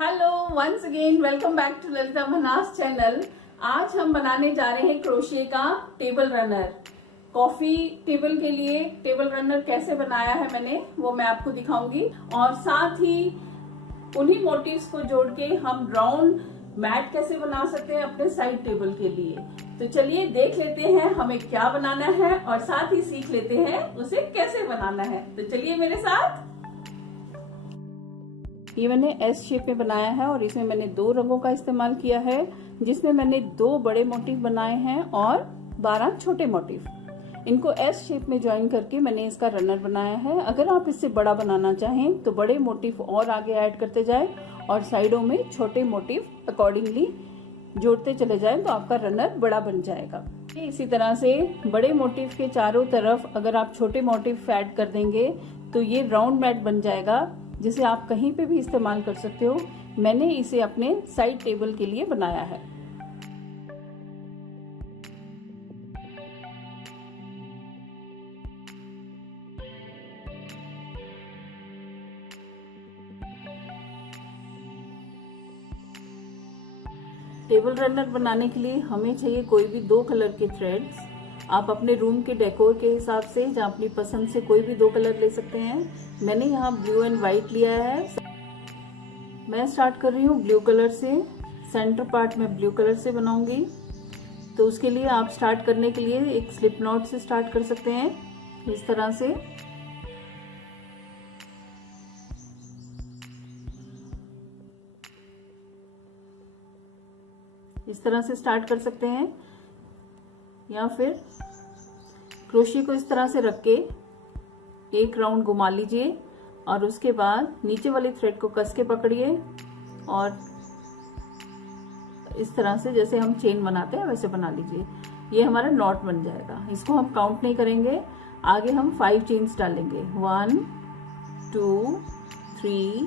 Hello once again welcome back to Lalita Manas channel. आज हम बनाने जा रहे हैं क्रोशिया का टेबल रनर। कॉफी टेबल के लिए टेबल रनर कैसे बनाया है मैंने वो मैं आपको दिखाऊंगी और साथ ही उन्हीं मोटिव्स को जोड़ के हम राउंड मैट कैसे बना सकते हैं अपने साइड टेबल के लिए। तो चलिए देख लेते हैं हमें क्या बनाना है और साथ ही सीख लेते हैं उसे कैसे बनाना है। तो चलिए मेरे साथ। ये मैंने एस शेप में बनाया है और इसमें मैंने 2 रंगों का इस्तेमाल किया है, जिसमें मैंने 2 बड़े मोटिव बनाए हैं और 12 छोटे मोटिव। इनको एस शेप में ज्वाइन करके मैंने इसका रनर बनाया है। अगर आप इससे बड़ा बनाना चाहें तो बड़े मोटिव और आगे ऐड करते जाएं और साइडों में छोटे मोटिव अकॉर्डिंगली जोड़ते चले जाएं तो आपका रनर बड़ा बन जाएगा। इसी तरह से बड़े मोटिव के चारों तरफ अगर आप छोटे मोटिव ऐड कर देंगे तो ये राउंड मैट बन जाएगा, जिसे आप कहीं पे भी इस्तेमाल कर सकते हो। मैंने इसे अपने साइड टेबल के लिए बनाया है। टेबल रनर बनाने के लिए हमें चाहिए कोई भी 2 कलर के थ्रेड्स। आप अपने रूम के डेकोर के हिसाब से या अपनी पसंद से कोई भी 2 कलर ले सकते हैं। मैंने यहाँ ब्लू एंड व्हाइट लिया है। मैं स्टार्ट कर रही हूँ ब्लू कलर से। सेंटर पार्ट में ब्लू कलर से बनाऊंगी। तो उसके लिए आप स्टार्ट करने के लिए एक स्लिप नॉट से स्टार्ट कर सकते हैं, इस तरह से। इस तरह से स्टार्ट कर सकते हैं या फिर क्रोशिया को इस तरह से रख के एक राउंड घुमा लीजिए और उसके बाद नीचे वाले थ्रेड को कस के पकड़िए और इस तरह से जैसे हम चेन बनाते हैं वैसे बना लीजिए। ये हमारा नॉट बन जाएगा। इसको हम काउंट नहीं करेंगे, आगे हम 5 चेन्स डालेंगे। 1 2 3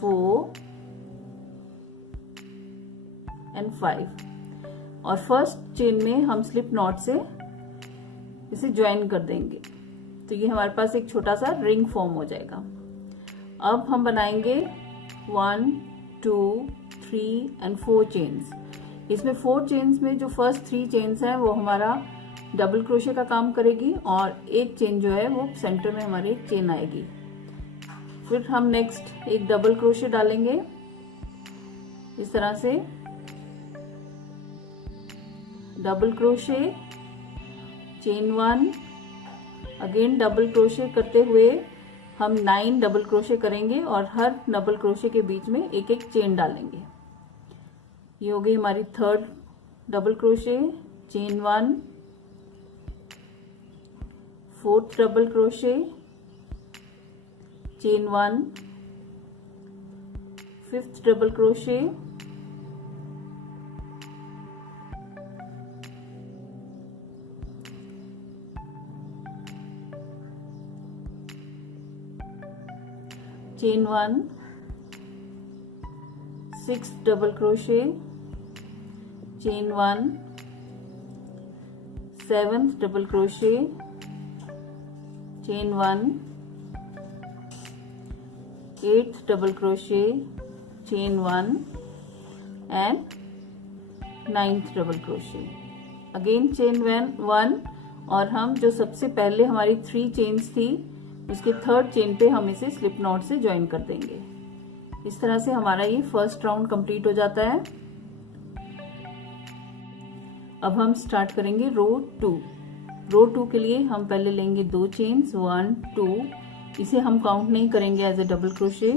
4 एंड 5 और फर्स्ट चेन में हम स्लिप नॉट से इसे ज्वाइन कर देंगे तो ये हमारे पास एक छोटा सा रिंग फॉर्म हो जाएगा। अब हम बनाएंगे 1 2 3 एंड 4 चेन्स। इसमें 4 चेन्स में जो फर्स्ट 3 चेन्स हैं वो हमारा डबल क्रोशिया का काम करेगी और एक चेन जो है वो सेंटर में हमारी एक चेन आएगी। फिर हम नेक्स्ट एक डबल क्रोशिया डालेंगे इस तरह से। Double crochet, chain 1, again double crochet करते हुए हम 9 डबल क्रोशिया करेंगे और हर डबल क्रोशिया के बीच में एक एक चेन डालेंगे। ये हो गई हमारी 3rd double crochet, chain 1, 4th double crochet, chain 1, 5th double crochet, chain 1, 6th double crochet, chain 1, 7th double crochet, chain 1, 8th double crochet, chain 1 and 9th double crochet. Again chain 1 और हम जो सबसे पहले हमारी 3 चेन्स थी उसके 3rd chain पे हम इसे स्लिप नॉट से ज्वाइन कर देंगे। इस तरह से हमारा ये फर्स्ट राउंड कंप्लीट हो जाता है। अब हम स्टार्ट करेंगे रो 2। रो 2 के लिए हम पहले लेंगे 2 चेन्स 1 2। इसे हम काउंट नहीं करेंगे एज ए डबल क्रोशिया।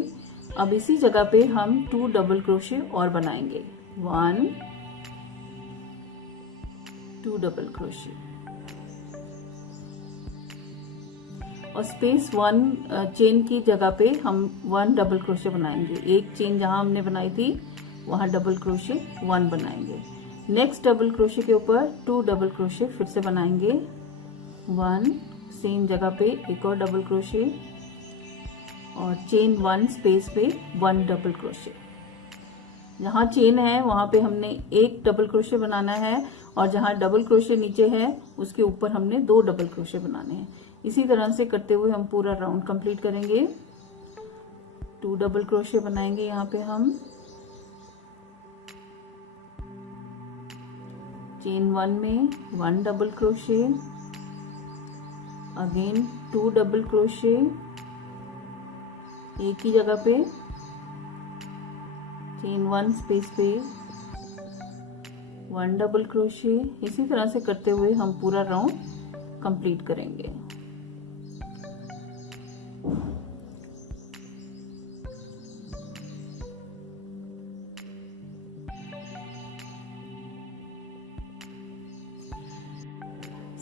अब इसी जगह पे हम 2 डबल क्रोशिया और बनाएंगे। 1 2 डबल क्रोशिया और स्पेस 1 चेन की जगह पे हम 1 डबल क्रोशिया बनाएंगे। एक चेन जहां हमने बनाई थी वहां डबल क्रोशिया 1 बनाएंगे। नेक्स्ट डबल क्रोशिया के ऊपर 2 डबल क्रोशिया फिर से बनाएंगे। 1 सेम जगह पे एक और डबल क्रोशिया और चेन 1 स्पेस पे 1 डबल क्रोशिया। जहां चेन है वहां पे हमने एक डबल क्रोशिया बनाना है और जहां डबल क्रोशिया नीचे है उसके ऊपर हमने 2 डबल क्रोशिया बनाने हैं। इसी तरह से करते हुए हम पूरा राउंड कंप्लीट करेंगे। 2 डबल क्रोशिया बनाएंगे यहाँ पे हम चेन 1 में 1 double crochet, again 2 double crochet एक ही जगह पे, चेन 1 स्पेस पे 1 डबल क्रोशे। इसी तरह से करते हुए हम पूरा राउंड कंप्लीट करेंगे।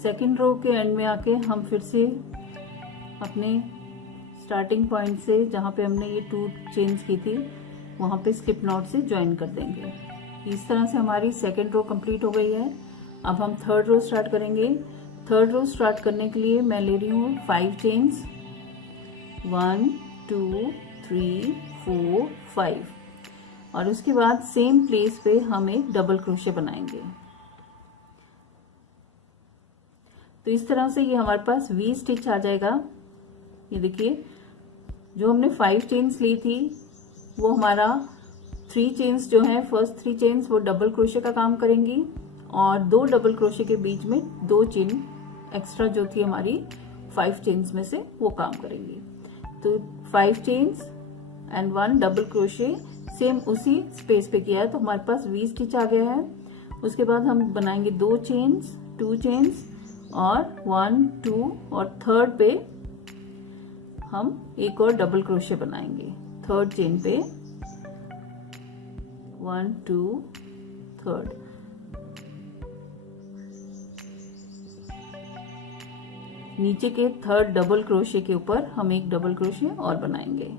सेकेंड रो के एंड में आके हम फिर से अपने स्टार्टिंग पॉइंट से जहाँ पे हमने ये 2 चेन्स की थी वहाँ पे स्लिप नॉट से ज्वाइन कर देंगे। इस तरह से हमारी सेकेंड रो कंप्लीट हो गई है। अब हम थर्ड रो स्टार्ट करेंगे। थर्ड रो स्टार्ट करने के लिए मैं ले रही हूँ 5 चेन्स, 1 2 3 4 5, और उसके बाद सेम प्लेस पे हम एक डबल क्रोशे बनाएंगे। तो इस तरह से ये हमारे पास वी स्टिच आ जाएगा। ये देखिए, जो हमने 5 चेन्स ली थी वो हमारा 3 चेन्स जो है, फर्स्ट 3 चेन्स वो डबल क्रोशे का काम करेंगी, और 2 डबल क्रोशे के बीच में 2 चेन एक्स्ट्रा जो थी हमारी 5 चेन्स में से वो काम करेंगी। तो 5 chains and 1 double crochet same उसी स्पेस पे किया है, तो हमारे पास वी स्टिच आ गया है। उसके बाद हम बनाएंगे 2 चेन्स, 2 चेन्स और 1 2, और थर्ड पे हम एक और डबल क्रोशे बनाएंगे। थर्ड चेन पे 1 2 थर्ड, नीचे के थर्ड डबल क्रोशे के ऊपर हम एक डबल क्रोशे और बनाएंगे।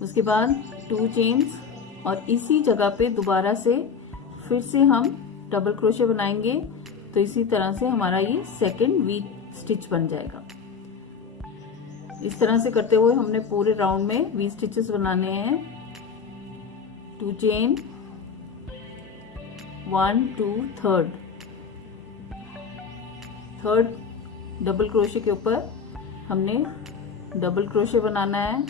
उसके बाद 2 चेन्स, और इसी जगह पे दोबारा से फिर से हम डबल क्रोशे बनाएंगे। तो इसी तरह से हमारा ये सेकंड वी स्टिच बन जाएगा। इस तरह से करते हुए हमने पूरे राउंड में वी स्टिचेस बनाने हैं। 2 chain, 1 2 third, third double crochet के ऊपर हमने डबल क्रोशे बनाना है।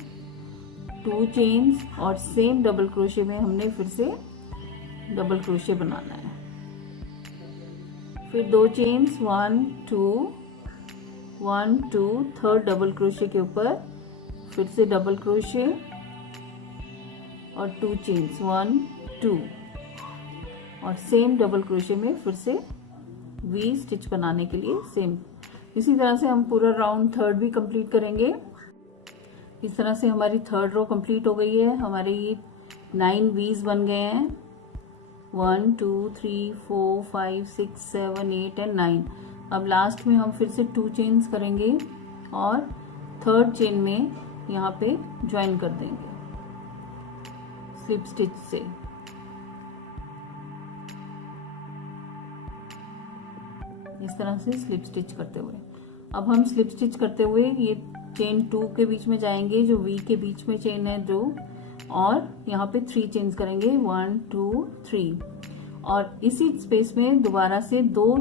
2 चेन्स और सेम डबल क्रोशे में हमने फिर से डबल क्रोशे बनाना है। फिर 2 चेन्स, 1 2 1 2, थर्ड डबल क्रोशे के ऊपर फिर से डबल क्रोशे और 2 चेन्स, 1 2, और सेम डबल क्रोशे में फिर से वी स्टिच बनाने के लिए सेम। इसी तरह से हम पूरा राउंड थर्ड भी कंप्लीट करेंगे। इस तरह से हमारी थर्ड रो कंप्लीट हो गई है। हमारे ये 9 वीज बन गए हैं। 1 2 3 4 5 6 7 8 एंड 9। अब लास्ट में हम फिर से 2 चेन्स करेंगे और थर्ड चेन में यहाँ पे ज्वाइन कर देंगे स्लिप स्टिच से। इस तरह से स्लिप स्टिच करते हुए, अब हम स्लिप स्टिच करते हुए ये चेन 2 के बीच में जाएंगे, जो वी के बीच में चेन है जो, और यहाँ पे 3 चेन्स करेंगे 1 2 3, और इसी स्पेस में दोबारा से 2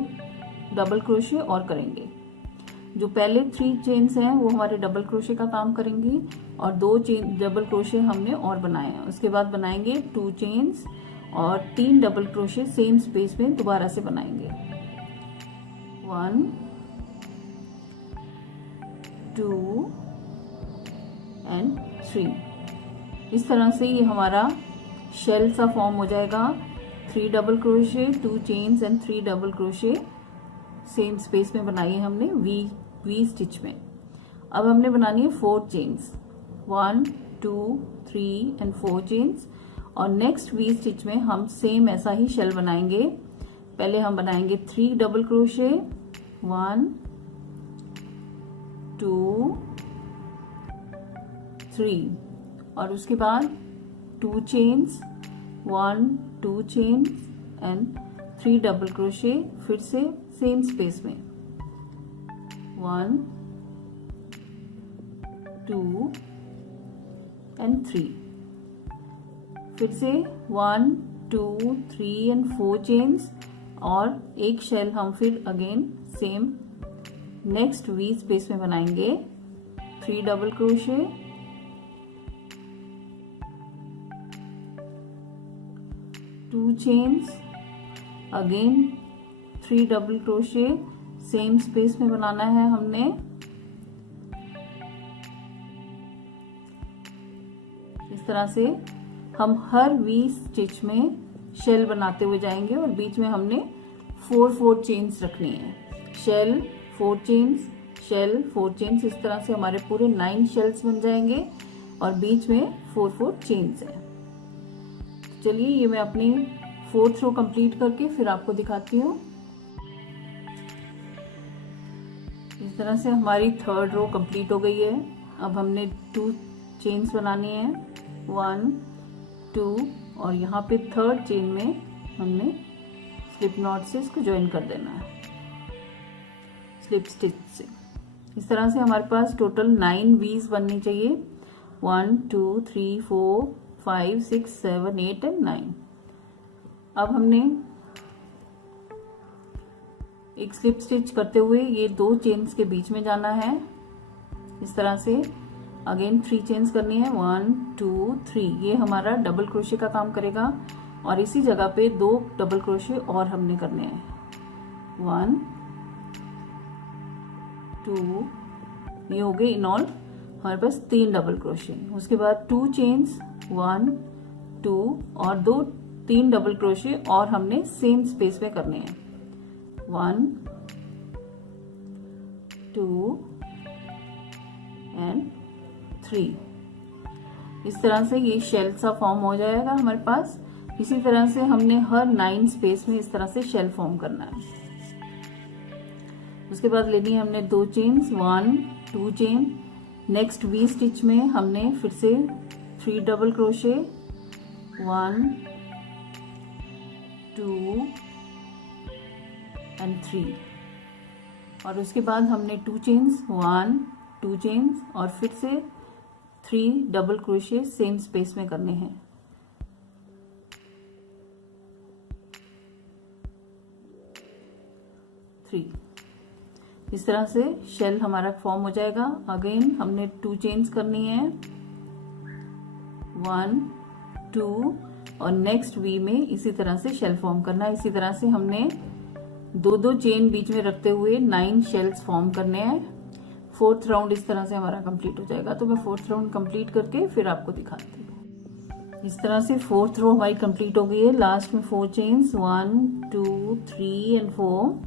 डबल क्रोशे और करेंगे। जो पहले 3 चेन्स हैं वो हमारे डबल क्रोशे का काम करेंगी, और 2 चेन डबल क्रोशे हमने और बनाए हैं। उसके बाद बनाएंगे 2 चेन्स और 3 डबल क्रोशे सेम स्पेस में दोबारा से बनाएंगे। 1 2 एंड 3। इस तरह से ये हमारा शेल सा फॉर्म हो जाएगा। 3 double crochet, 2 chains and 3 double crochet same space में बनाई है हमने वी स्टिच में। अब हमने बनानी है 4 चेन्स, 1 2 3 एंड 4 चेन्स, और नेक्स्ट वी स्टिच में हम सेम ऐसा ही शेल बनाएंगे। पहले हम बनाएंगे 3 डबल क्रोशे, 1 2 3, और उसके बाद 2 chains, 1 2 chains and 3 double crochet फिर से सेम स्पेस में, 1 2 एंड 3, फिर से 1 2 3 एंड 4 चेन्स, और एक शेल हम फिर again same next we space में बनाएंगे। 3 double crochet, 2 chains, again 3 double crochet same space में बनाना है हमने। इस तरह से हम हर वी स्टिच में शेल बनाते हुए जाएंगे और बीच में हमने 4 चेन्स रखनी है। शेल 4 चेन्स, शेल 4 चेन्स, इस तरह से हमारे पूरे 9 शेल्स बन जाएंगे और बीच में 4 चेन्स है। चलिए ये मैं अपनी 4th रो कंप्लीट करके फिर आपको दिखाती हूँ। इस तरह से हमारी 3rd रो कंप्लीट हो गई है। अब हमने 2 चेन्स बनानी है, 1 2 और यहाँ पे 3rd चेन में हमने स्लिप नॉट से इसको ज्वाइन कर देना है स्लिप स्टिच से। इस तरह से हमारे पास टोटल 9 वीज बननी चाहिए, 1 2 3 4 5 6 7 8 एंड 9। अब हमने एक स्लिप स्टिच करते हुए ये 2 चेन्स के बीच में जाना है। इस तरह से अगेन 3 चेन्स करनी है, 1 2 3। ये हमारा डबल क्रोशे का काम करेगा और इसी जगह पे 2 डबल क्रोशे और हमने करने हैं, 1 2। ये हो गए इन ऑल हमारे पास 3 डबल क्रोशे। उसके बाद 2 चेन्स, 1 2 और 3 डबल क्रोशे और हमने सेम स्पेस में करने हैं, 1 2 एंड 3। इस तरह से ये शेल सा फॉर्म हो जाएगा हमारे पास। इसी तरह से हमने हर 9 स्पेस में इस तरह से शेल फॉर्म करना है। उसके बाद लेनी है हमने 2 chains, 1 2 chain. Next we stitch में हमने फिर से 3 डबल क्रोशे, 1 2 एंड 3 और उसके बाद हमने 2 चेन्स, 1 2 चेन्स और फिर से 3 डबल क्रोशे सेम स्पेस में करने हैं। इस तरह से शेल हमारा फॉर्म हो जाएगा। अगेन हमने 2 चेन्स करनी है, 1 2 और नेक्स्ट वी में इसी तरह से शेल फॉर्म करना है। इसी तरह से हमने 2 चेन बीच में रखते हुए 9 शेल्स फॉर्म करने हैं। 4th राउंड इस तरह से हमारा कंप्लीट हो जाएगा। तो मैं 4th राउंड कंप्लीट करके फिर आपको दिखाती हूँ। इस तरह से 4th रो हमारी कंप्लीट हो गई है। लास्ट में 4 चेन्स, 1 2 3 एंड 4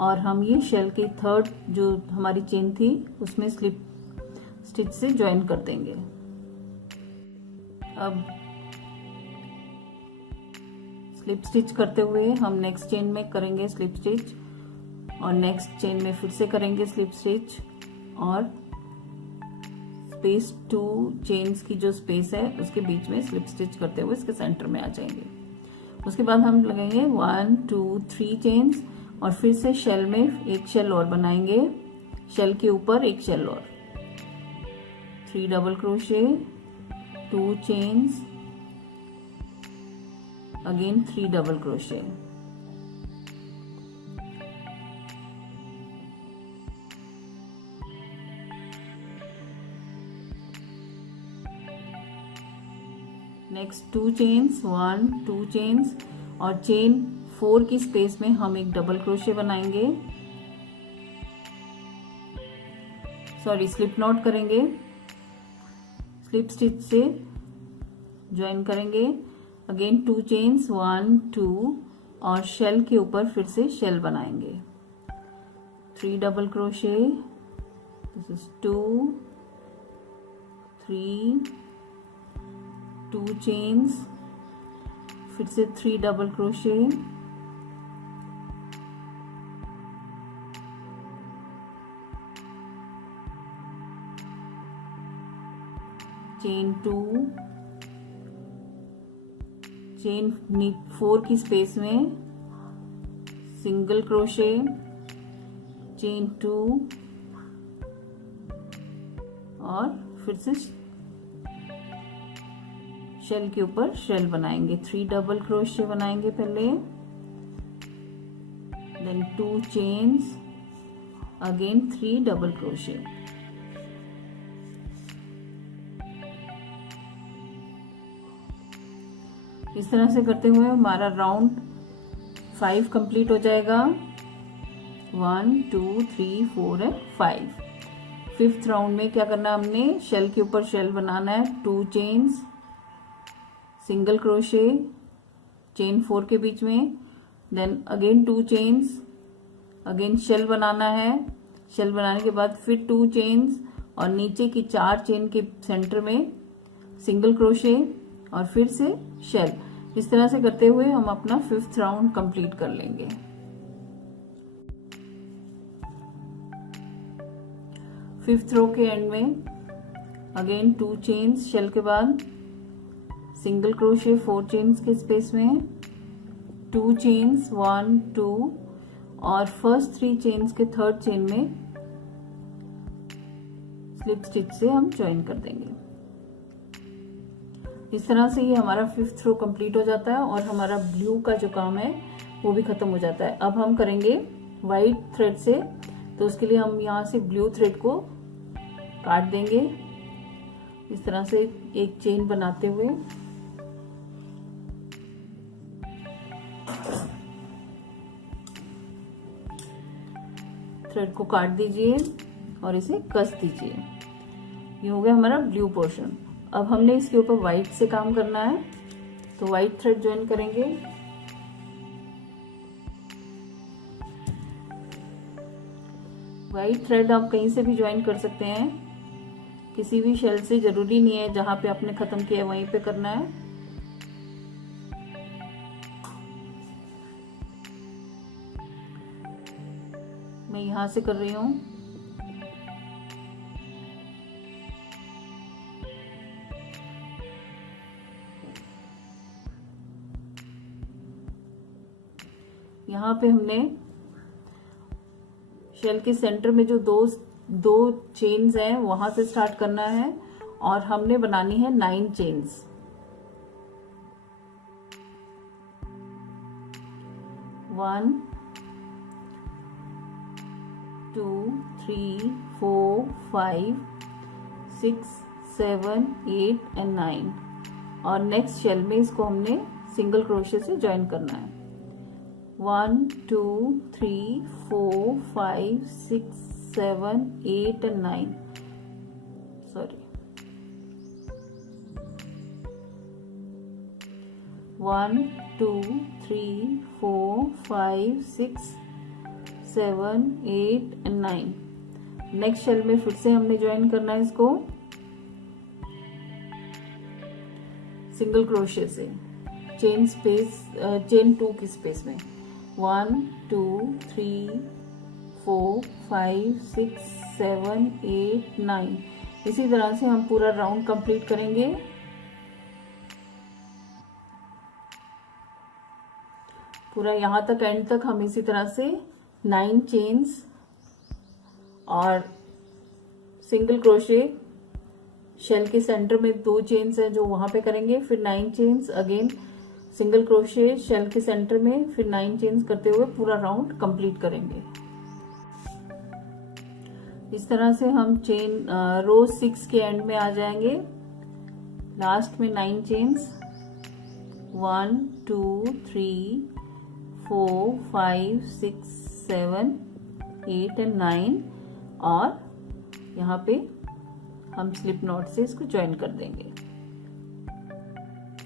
और हम ये शेल के 3rd जो हमारी चेन थी उसमें स्लिप स्टिच से ज्वाइन कर देंगे। अब स्लिप स्टिच करते हुए हम नेक्स्ट चेन में करेंगे स्लिप स्टिच और नेक्स्ट चेन में फिर से करेंगे स्लिप स्टिच और स्पेस 2 चेन्स की जो स्पेस है उसके बीच में स्लिप स्टिच करते हुए इसके सेंटर में आ जाएंगे। उसके बाद हम लगेंगे 1 2 3 चेन्स और फिर से शेल में एक शेल और बनाएंगे, शेल के ऊपर एक शेल और, 3 double crochet, 2 chains, again 3 double crochet. Next 2 chains, 1 2 chains और चेन 4 की स्पेस में हम एक डबल क्रोशे बनाएंगे, सॉरी स्लिप नॉट करेंगे, स्लिप स्टिच से ज्वाइन करेंगे। अगेन 2 चेन्स, 1 2 और शेल के ऊपर फिर से शेल बनाएंगे, 3 double crochet, this is 2 3 2 chains, फिर से 3 डबल क्रोशे, चेन 2, चेन 4 की स्पेस में सिंगल क्रोशे, चेन 2 और फिर से शेल के ऊपर शेल बनाएंगे, 3 डबल क्रोशे बनाएंगे पहले, then 2 chains, again 3 double crochet. इस तरह से करते हुए हमारा राउंड 5 कंप्लीट हो जाएगा। 1 2 3 4 एंड 5। फिफ्थ राउंड में क्या करना है, हमने शेल के ऊपर शेल बनाना है, 2 चेन्स, सिंगल क्रोशे, चेन 4 के बीच में, then again 2 chains, again shell बनाना है, शेल बनाने के बाद फिर 2 चेन्स और नीचे की 4 चेन के सेंटर में सिंगल क्रोशे और फिर से शेल। इस तरह से करते हुए हम अपना फिफ्थ राउंड कंप्लीट कर लेंगे। फिफ्थ रो के एंड में अगेन 2 चेन्स, शेल के बाद सिंगल क्रोशे 4 चेन्स के स्पेस में, 2 चेन्स 1 2 और फर्स्ट 3 चेन्स के थर्ड चेन में स्लिप स्टिच से हम ज्वाइन कर देंगे। इस तरह से ये हमारा फिफ्थ रो कंप्लीट हो जाता है और हमारा ब्लू का जो काम है वो भी खत्म हो जाता है। अब हम करेंगे वाइट थ्रेड से, तो उसके लिए हम यहाँ से ब्लू थ्रेड को काट देंगे इस तरह से एक चेन बनाते हुए। थ्रेड को काट दीजिए और इसे कस दीजिए। ये हो गया हमारा ब्लू पोर्शन। अब हमने इसके ऊपर व्हाइट से काम करना है, तो व्हाइट थ्रेड ज्वाइन करेंगे। व्हाइट थ्रेड आप कहीं से भी ज्वाइन कर सकते हैं, किसी भी शेल से, जरूरी नहीं है जहां पे आपने खत्म किया वहीं पे करना है। मैं यहां से कर रही हूं। यहाँ पे हमने शेल के सेंटर में जो दो चेन्स हैं वहां से स्टार्ट करना है और हमने बनानी है 9 चेन्स। 1 2 3 4 5 6 7 8 एंड 9 और नेक्स्ट शेल में इसको हमने सिंगल क्रोशे से ज्वाइन करना है। 1 2 3 4 5 6 7 8 and 9 sorry 1 2 3 4 5 6 7 8 and 9। Next shell में फिर से हमने ज्वाइन करना है इसको सिंगल क्रोशे से, चेन स्पेस चेन 2 की स्पेस में। 1 2 3 4 5 6 7 8 9। इसी तरह से हम पूरा राउंड कंप्लीट करेंगे। पूरा यहाँ तक एंड तक हम इसी तरह से 9 चेन्स और सिंगल क्रोशे, शेल के सेंटर में 2 चेन्स है जो वहां पे करेंगे, फिर 9 chains, again single crochet shell के सेंटर में, फिर 9 चेन्स करते हुए पूरा राउंड कंप्लीट करेंगे। इस तरह से हम चेन रो 6 के एंड में आ जाएंगे। लास्ट में 9 चेन्स, 1 2 3 4 5 6 7 8 एंड 9 और यहाँ पे हम स्लिप नॉट से इसको ज्वाइन कर देंगे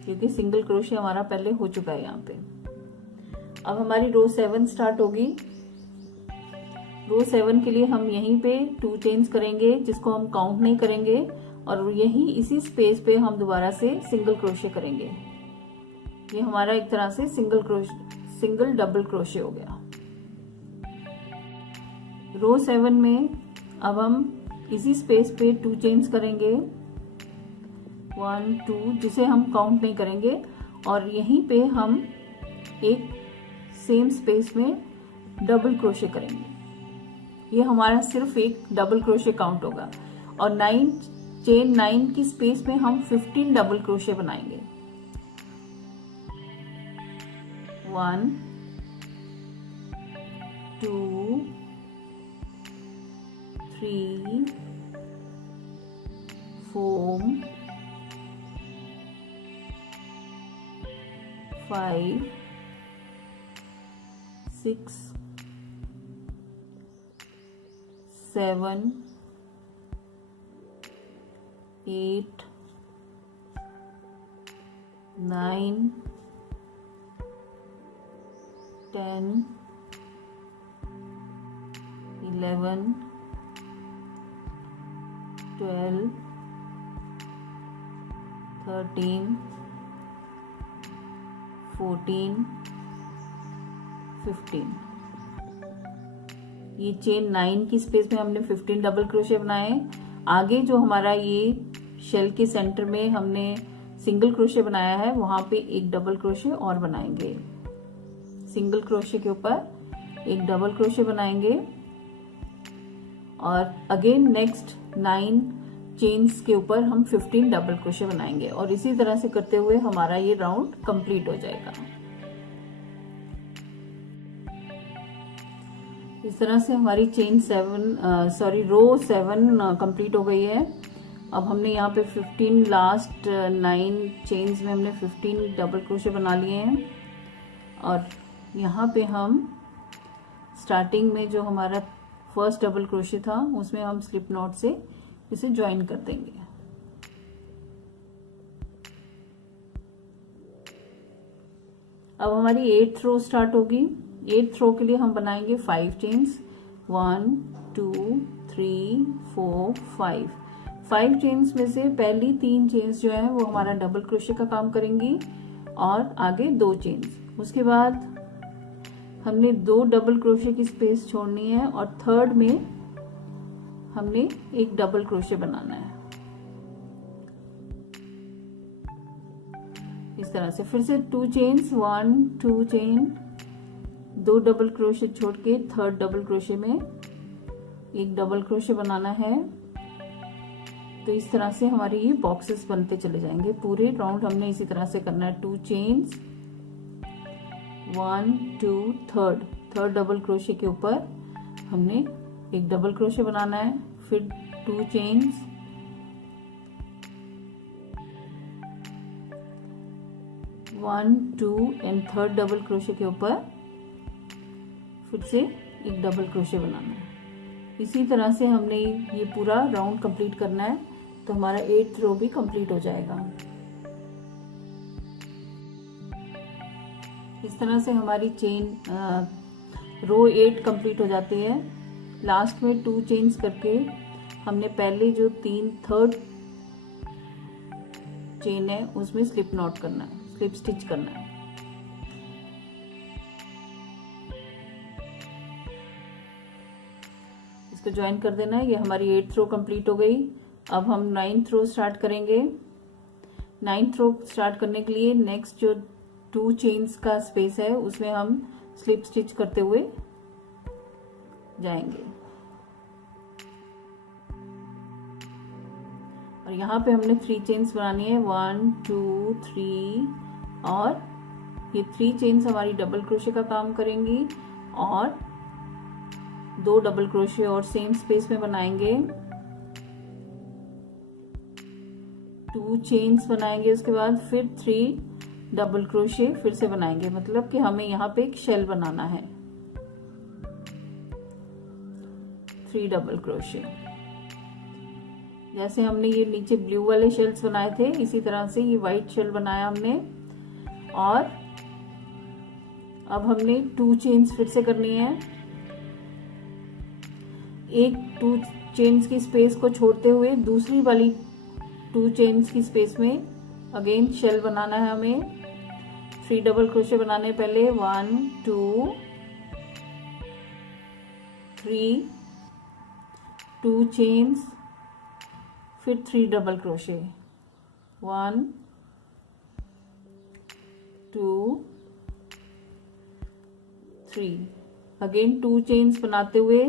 क्योंकि सिंगल क्रोशे हमारा पहले हो चुका है यहाँ पे। अब हमारी रो 7 स्टार्ट होगी। रो 7 के लिए हम यहीं पे 2 चेन्स करेंगे जिसको हम काउंट नहीं करेंगे और यहीं इसी स्पेस पे हम दोबारा से सिंगल क्रोशे करेंगे। ये हमारा एक तरह से सिंगल डबल क्रोशे हो गया। रो 7 में अब हम इसी स्पेस पे 2 चेन्स करेंगे, 1 2 जिसे हम काउंट नहीं करेंगे और यहीं पे हम एक सेम स्पेस में डबल क्रोशे करेंगे। ये हमारा सिर्फ एक डबल क्रोशे काउंट होगा और 9 की स्पेस में हम 15 डबल क्रोशे बनाएंगे। 1 2 3 4 5 6 7 8 9 10 11 12 13 14 15। ये चेन 9 की स्पेस में हमने 15 डबल क्रोशे बनाए। आगे जो हमारा ये शेल के सेंटर में हमने सिंगल क्रोशे बनाया है वहां पे एक डबल क्रोशे और बनाएंगे। सिंगल क्रोशे के ऊपर एक डबल क्रोशे बनाएंगे और अगेन नेक्स्ट 9 चेन्स के ऊपर हम 15 डबल क्रोशे बनाएंगे और इसी तरह से करते हुए हमारा ये राउंड कंप्लीट हो जाएगा। इस तरह से हमारी रो 7 कंप्लीट हो गई है। अब हमने यहाँ पे 15 लास्ट 9 चेन्स में हमने 15 डबल क्रोशे बना लिए हैं और यहाँ पे हम स्टार्टिंग में जो हमारा फर्स्ट डबल क्रोशे था उसमें हम स्लिप नॉट से इसे ज्वाइन कर देंगे। अब हमारी 8th रो स्टार्ट होगी। 8th रो के लिए हम बनाएंगे 5 चेन्स। 1 2 3 4 5 चेन्स में से पहली 3 चेन्स जो है वो हमारा डबल क्रोशे का काम करेंगी और आगे 2 चेन्स। उसके बाद हमने 2 डबल क्रोशे की स्पेस छोड़नी है और थर्ड में हमने एक डबल क्रोशे बनाना है। इस तरह से फिर से 2 चेन्स, 1 2 चेन, 2 डबल क्रोशे छोड़ के थर्ड डबल क्रोशे में एक डबल क्रोशे बनाना है। तो इस तरह से हमारे ये बॉक्सेस बनते चले जाएंगे। पूरे राउंड हमने इसी तरह से करना है। 2 चेन्स, 1 2 थर्ड डबल क्रोशे के ऊपर हमने एक डबल क्रोशे बनाना है। फिर 2 chains, 1 2 and third double crochet के ऊपर फिर से एक डबल क्रोशे बनाना है। इसी तरह से हमने ये पूरा राउंड कंप्लीट करना है तो हमारा 8th रो भी कंप्लीट हो जाएगा। इस तरह से हमारी चेन रो 8 कंप्लीट हो जाती है। लास्ट में 2 चेन्स करके हमने पहले जो 3 थर्ड चेन है उसमें स्लिप नॉट करना है, स्लिप स्टिच करना है। इसको ज्वाइन कर देना है। ये हमारी 8th रो कंप्लीट हो गई। अब हम 9th रो स्टार्ट करेंगे। 9th रो स्टार्ट करने के लिए नेक्स्ट जो 2 चेन्स का स्पेस है उसमें हम स्लिप स्टिच करते हुए जाएंगे और यहाँ पे हमने 3 चेन्स बनानी है। 1 2 3 और ये 3 चेन्स हमारी डबल क्रोशे का काम करेंगी और 2 डबल क्रोशे और सेम स्पेस में बनाएंगे। 2 चेन्स बनाएंगे, उसके बाद फिर 3 डबल क्रोशे फिर से बनाएंगे। मतलब कि हमें यहाँ पे एक शेल बनाना है। 3 डबल क्रोशे। जैसे हमने ये नीचे ब्लू वाले शेल्स बनाए थे इसी तरह से ये व्हाइट शेल बनाया हमने। और अब हमने 2 चेन्स फिर से करनी है। एक 2 चेन्स की स्पेस को छोड़ते हुए दूसरी वाली 2 चेन्स की स्पेस में अगेन शेल बनाना है हमें। 3 डबल क्रोशे बनाने पहले। 1 2 3 2 चेन्स, फिर 3 डबल क्रोशे। 1 2 3 अगेन 2 चेन्स बनाते हुए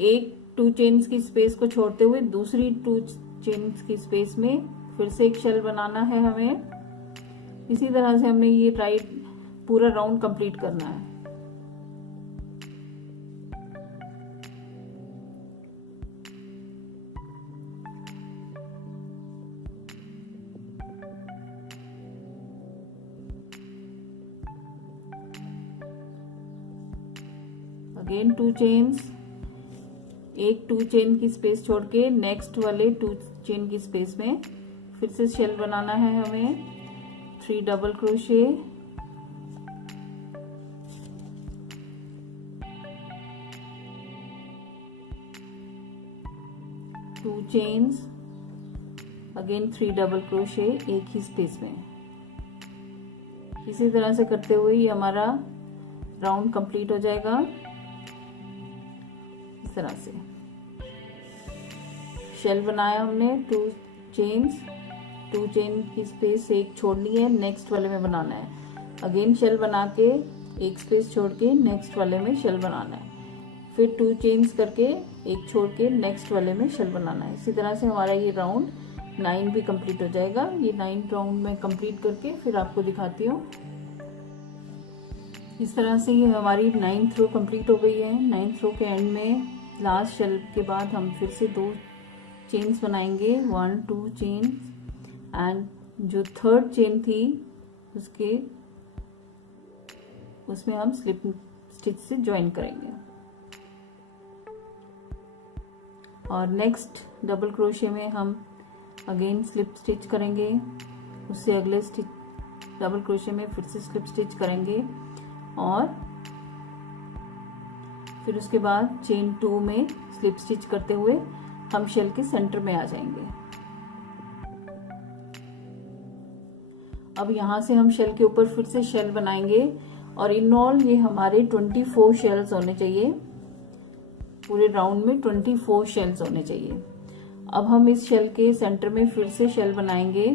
एक 2 चेन्स की स्पेस को छोड़ते हुए दूसरी 2 चेन्स की स्पेस में फिर से एक शेल बनाना है हमें। इसी तरह से हमने ये पूरा राउंड कंप्लीट करना है। अगेन 2 चेन्स, एक 2 चेन की स्पेस छोड़ के नेक्स्ट वाले 2 चेन की स्पेस में फिर से शेल बनाना है हमें। 3 double crochet, to chains, again 3 double crochet एक ही स्पेस में। इसी तरह से करते हुए ये हमारा राउंड कंप्लीट हो जाएगा। इस तरह से शेल बनाया हमने, 2 चेन्स, 2 चेन की स्पेस एक छोड़नी है, नेक्स्ट वाले में बनाना है। अगेन शेल बना के एक स्पेस छोड़ के नेक्स्ट वाले में शेल बनाना है, फिर 2 चेन्स करके एक छोड़ के नेक्स्ट वाले में शेल बनाना है। इसी तरह से हमारा ये राउंड 9 भी कंप्लीट हो जाएगा। ये 9 राउंड में कंप्लीट करके फिर आपको दिखाती हूँ। इस तरह से ये हमारी 9th रो कंप्लीट हो गई है। 9th रो के एंड में लास्ट शेल के बाद हम फिर से 2 चेन्स बनाएंगे, 1 2 चेन, एंड जो 3rd चेन थी उसमें हम स्लिप स्टिच से ज्वाइन करेंगे। और नेक्स्ट डबल क्रोशे में हम अगेन स्लिप स्टिच करेंगे, उससे अगले स्टिच डबल क्रोशे में फिर से स्लिप स्टिच करेंगे, और फिर उसके बाद चेन 2 में स्लिप स्टिच करते हुए हम शेल के सेंटर में आ जाएंगे। अब यहाँ से हम शेल के ऊपर फिर से शेल बनाएंगे, और इन ऑल ये हमारे 24 शेल्स होने चाहिए। पूरे राउंड में 24 शेल्स होने चाहिए। अब हम इस शेल के सेंटर में फिर से शेल बनाएंगे।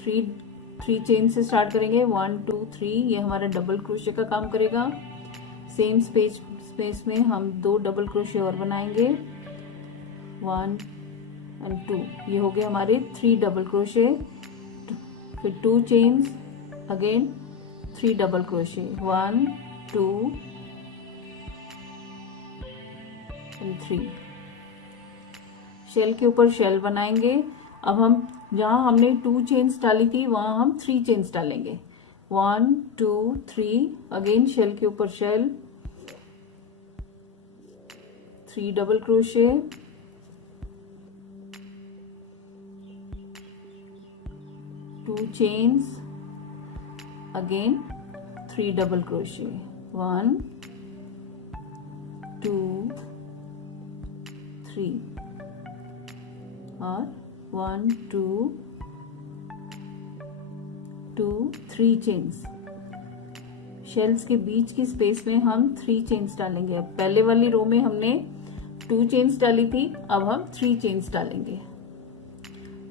3 चेन से स्टार्ट करेंगे, 1 2 3, ये हमारा डबल क्रोशे का काम करेगा। सेम स्पेस में हम 2 डबल क्रोशे और बनाएंगे, 1 एंड 2, ये हो गए हमारे 3 डबल क्रोशे। फिर 2 chains, again 3 double crochet, 1 2 and 3। Shell के ऊपर शेल बनाएंगे। अब हम जहां हमने 2 चेन्स डाली थी वहां हम 3 चेन्स डालेंगे, 1 2 3, अगेन शेल के ऊपर shell, 3 double crochet, 2 chains, again 3 double crochet, 1 2 3, और 1 2 2 3 चेन्स। शेल्स के बीच की स्पेस में हम 3 चेन्स डालेंगे। अब पहले वाली रो में हमने 2 चेन्स डाली थी, अब हम 3 चेन्स डालेंगे।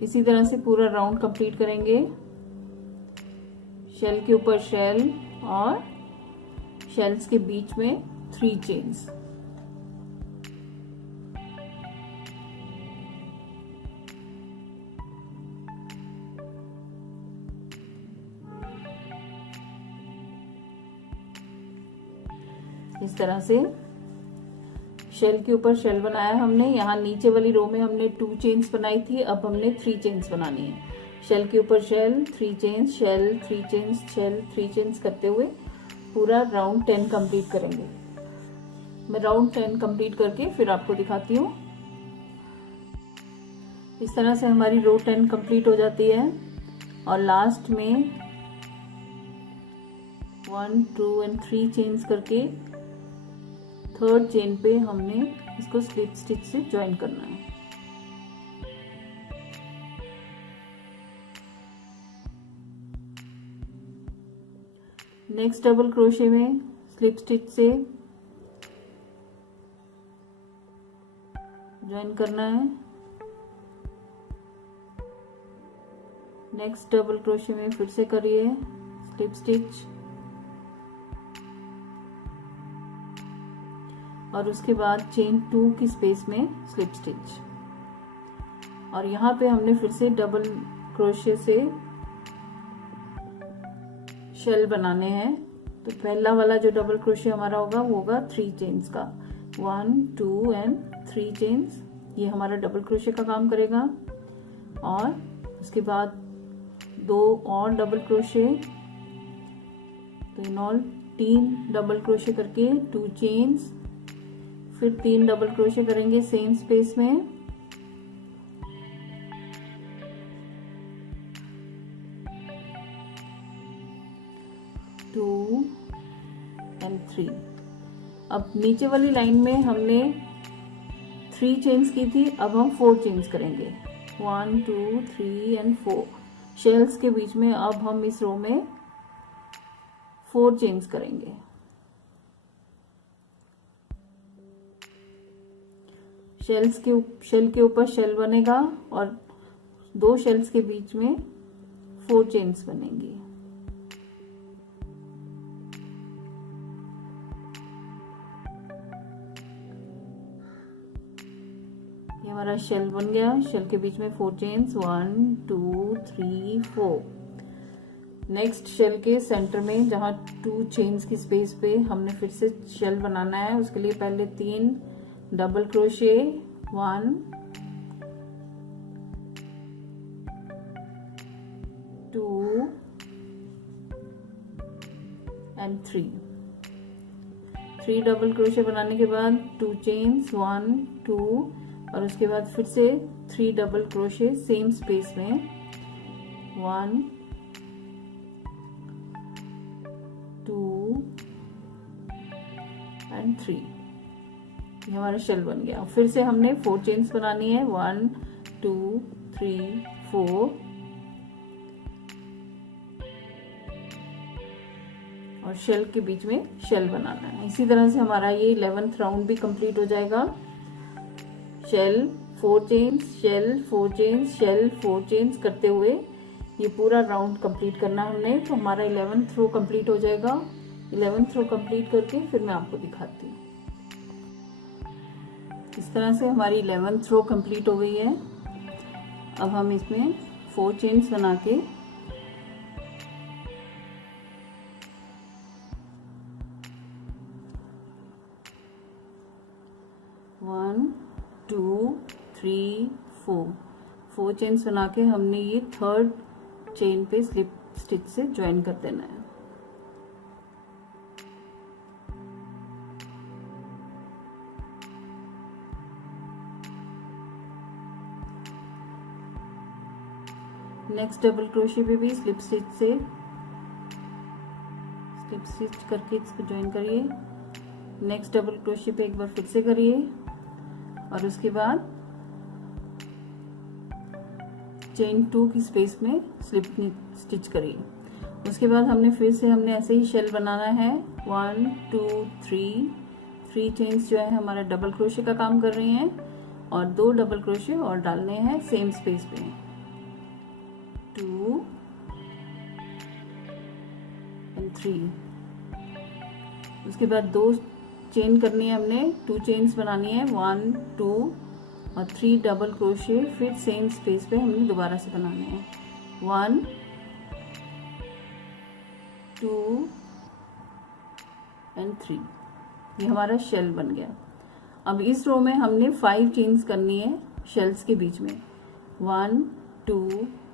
इसी तरह से पूरा राउंड कंप्लीट करेंगे। शेल के ऊपर शेल और शेल्स के बीच में 3 चेन्स। इस तरह से शेल के ऊपर शेल बनाया हमने। यहाँ नीचे वाली रो में हमने 2 चेन्स बनाई थी, अब हमने 3 चेन्स बनानी है। शेल के ऊपर shell, 3 chains, shell, 3 chains, shell, 3 chains करते हुए पूरा राउंड 10 कंप्लीट करेंगे। मैं राउंड 10 कंप्लीट करके फिर आपको दिखाती हूँ। इस तरह से हमारी रो 10 कंप्लीट हो जाती है, और लास्ट में 1 2 एंड 3 चेन्स करके 3rd चेन पे हमने इसको स्लिप स्टिच से ज्वाइन करना है। नेक्स्ट डबल क्रोशे में स्लिप स्टिच से ज्वाइन करना है। नेक्स्ट डबल क्रोशे में फिर से करिए स्लिप स्टिच, और उसके बाद चेन 2 की स्पेस में स्लिप स्टिच, और यहाँ पे हमने फिर से डबल क्रोशे से शेल बनाने हैं। तो पहला वाला जो डबल क्रोशे हमारा होगा वो होगा 3 चेन्स का, 1 2 एंड 3 चेन्स, ये हमारा डबल क्रोशे का काम करेगा। और उसके बाद 2 और डबल क्रोशे, तो इन ऑल 3 डबल क्रोशे करके 2 चेन्स, फिर 3 डबल क्रोशे करेंगे सेम स्पेस में, टू एंड 3। अब नीचे वाली लाइन में हमने 3 चेन्स की थी, अब हम 4 चेन्स करेंगे, 1 2 3 एंड 4। शेल्स के बीच में अब हम इस रो में 4 चेन्स करेंगे। शेल के ऊपर शेल बनेगा और 2 शेल्स के बीच में 4 चेन्स बनेंगी। ये हमारा शेल बन गया। शेल के बीच में 4 चेन्स, 1 2 3 4। नेक्स्ट शेल के सेंटर में जहां 2 चेन्स की स्पेस पे हमने फिर से शेल बनाना है, उसके लिए पहले 3 double crochet, 1 2 and 3 double crochet बनाने के बाद 2 चेन्स, 1 2 और उसके बाद फिर से 3 डबल क्रोशे सेम स्पेस में, 1 2 एंड 3। ये हमारा शेल बन गया। फिर से हमने 4 चेन्स बनानी है, 1 2 3 4 और शेल के बीच में शेल बनाना है। इसी तरह से हमारा ये 11th राउंड भी कंप्लीट हो जाएगा। Shell 4 chains, shell 4 chains, shell 4 chains करते हुए ये पूरा राउंड कंप्लीट करना हमने, तो हमारा 11th रो कंप्लीट हो जाएगा। 11th रो कंप्लीट करके फिर मैं आपको दिखाती हूँ। इस तरह से हमारी 11th रो कंप्लीट हो गई है। अब हम इसमें 4 चेन्स बना के वन 2 3 4 चेन्स बना के हमने ये 3rd chain pay slip stitch से ज्वाइन कर देना है। नेक्स्ट डबल क्रोशे पे भी स्लिप स्टिच करके इसको ज्वाइन करिए। नेक्स्ट डबल क्रोशे पे एक बार फिर से करिए और उसके बाद चेन 2 की स्पेस में स्लिप स्टिच करिए। उसके बाद हमने ऐसे ही शेल बनाना है, 1 2 3 चेन्स जो है हमारा डबल क्रोशे का काम कर रही हैं और 2 डबल क्रोशे और डालने हैं सेम स्पेस पे, 2 एंड 3। उसके बाद 2 चेन करनी है हमने, 2 चेन्स बनानी है, 1 2 और 3 डबल क्रोशे फिर सेम स्पेस पे हमने दोबारा से बनाने हैं, 1 2 एंड 3। ये हमारा शेल बन गया। अब इस रो में हमने 5 चेन्स करनी है शेल्स के बीच में, 1 2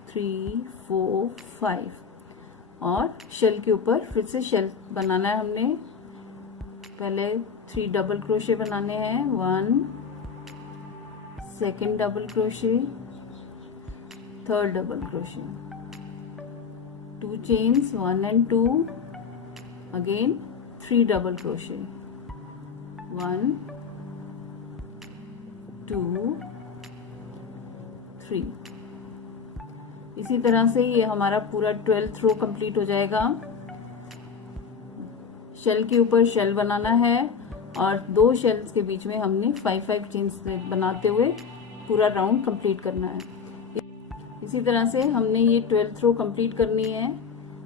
3 4 5 और शेल के ऊपर फिर से शेल बनाना है हमने। पहले 3 डबल क्रोशे बनाने हैं, 1 2nd double crochet, 3rd double crochet, 2 chains, 1 and 2, again 3 double crochet, 1 2 3। इसी तरह से ये हमारा पूरा 12th रो कंप्लीट हो जाएगा। शेल के ऊपर शेल बनाना है और 2 शेल्स के बीच में हमने 5 चेन्स बनाते हुए पूरा राउंड कंप्लीट करना है। इसी तरह से हमने ये 12th रो कंप्लीट करनी है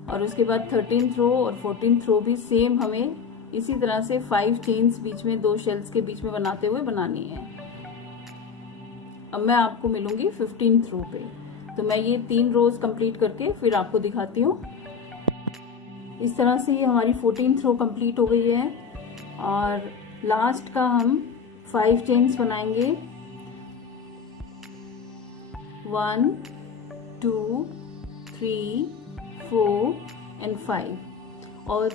और उसके बाद 13th रो और 14th रो भी सेम हमें इसी तरह से 5 चेन्स बीच में 2 शेल्स के बीच में बनाते हुए बनानी है। अब मैं आपको मिलूंगी 15th रो पे, तो मैं ये 3 रोज कंप्लीट करके फिर आपको दिखाती हूँ। इस तरह से ये हमारी 14th रो कंप्लीट हो गई है और लास्ट का हम 5 चेन्स बनाएंगे, 1 2 3 4 एंड 5 और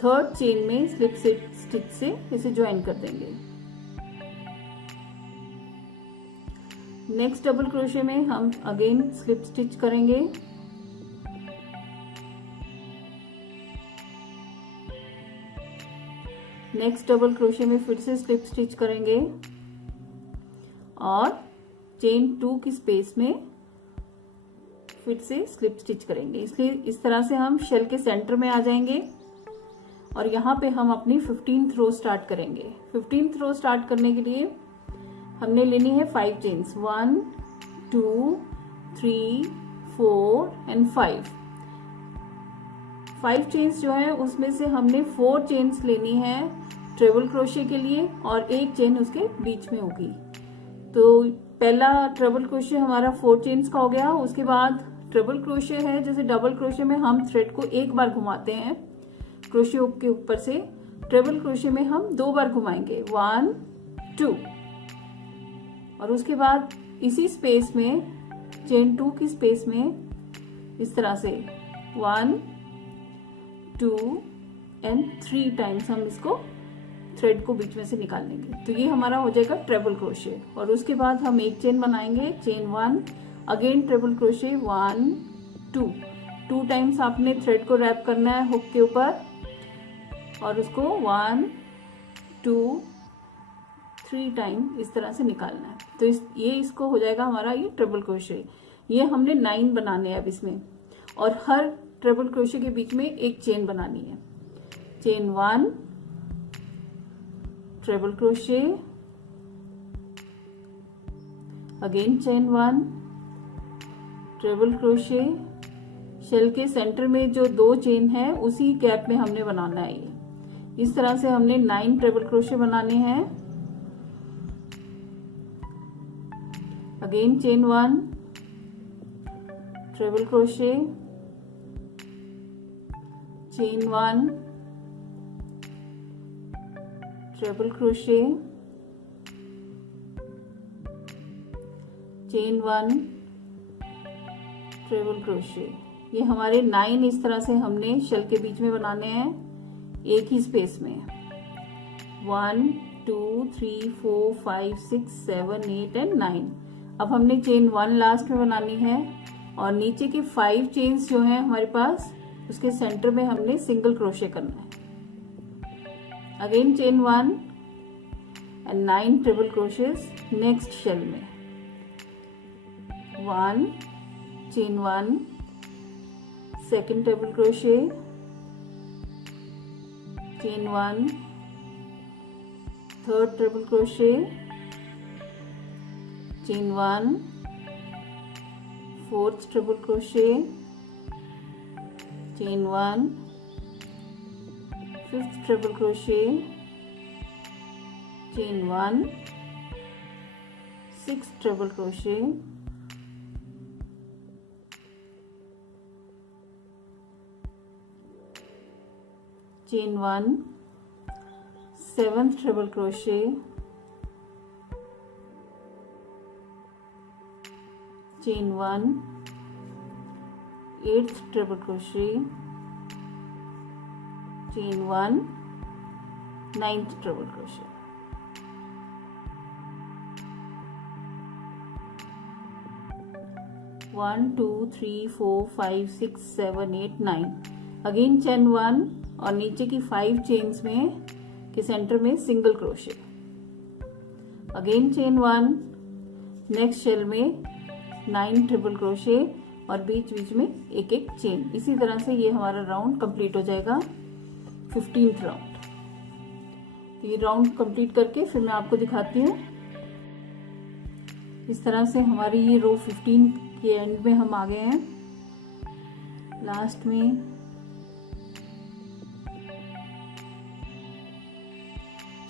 3rd चेन में स्लिप स्टिच से इसे ज्वाइन कर देंगे। नेक्स्ट डबल क्रोशे में हम अगेन स्लिप स्टिच करेंगे। नेक्स्ट डबल क्रोशे में फिर से स्लिप स्टिच करेंगे और चेन 2 की स्पेस में फिर से स्लिप स्टिच करेंगे। इसलिए इस तरह से हम शेल के सेंटर में आ जाएंगे और यहाँ पे हम अपनी 15th रो स्टार्ट करेंगे। 15th रो स्टार्ट करने के लिए हमने लेनी है 5 चेन्स, 1 2 3 4 एंड 5 चेन्स जो है उसमें से हमने 4 चेन्स लेनी है ट्रेबल क्रोशे के लिए और 1 चेन उसके बीच में होगी। तो पहला ट्रेबल क्रोशे हमारा 4 चेन्स का हो गया। उसके बाद ट्रेबल क्रोशे है, जैसे डबल क्रोशे में हम थ्रेड को एक बार घुमाते हैं क्रोशे हुक के ऊपर से, ट्रेबल क्रोशे में हम 2 बार घुमाएंगे, 1 2, और उसके बाद इसी स्पेस में चेन 2 की स्पेस में इस तरह से 1 2 एंड 3 टाइम्स हम इसको थ्रेड को बीच में से निकाल लेंगे। तो ये हमारा हो जाएगा ट्रेबल क्रोशे। और उसके बाद हम एक चेन बनाएंगे, chain 1, again treble crochet 1 2 times आपने थ्रेड को रैप करना है हुक के ऊपर और उसको 1 2 3 टाइम इस तरह से निकालना है। तो ये इसको हो जाएगा हमारा ये ट्रेबल क्रोशे। ये हमने 9 बनाने हैं अब इसमें, और हर ट्रेबल क्रोशे के बीच में एक चेन बनानी है। Chain 1, treble crochet, again chain 1, treble crochet, shell के सेंटर में जो 2 चेन है उसी गैप में हमने बनाना है। ये इस तरह से हमने 9 ट्रेबल क्रोशे बनाने हैं। Again chain 1, treble crochet, chain 1, treble crochet, chain 1, treble crochet. ये हमारे 9 इस तरह से हमने शेल के बीच में बनाने हैं एक ही स्पेस में। 1 2 3 4 5 6 7 8 एंड 9। अब हमने चेन 1 लास्ट में बनानी है और नीचे के 5 चेन्स जो हैं हमारे पास उसके सेंटर में हमने सिंगल क्रोशे करना है। Again chain 1 and 9 triple crochets next shell में। 1 chain 1, second triple crochet, chain 1, third triple crochet, chain 1, fourth triple crochet, chain 1, fifth triple crochet, chain 1, sixth triple crochet, chain 1, seventh triple crochet, chain 1, eighth triple crochet, chain 1, ninth triple crochet. One 2 3 4 5 6 7 8 9। Again chain 1 और नीचे की 5 chains में के centre में single crochet. Again chain 1, next shell में 9 triple crochet और बीच बीच में एक एक चेन। इसी तरह से ये हमारा राउंड कंप्लीट हो जाएगा, 15th राउंड। तो ये राउंड कंप्लीट करके फिर मैं आपको दिखाती हूँ। इस तरह से हमारी ये रो 15 के एंड में हम आ गए हैं। लास्ट में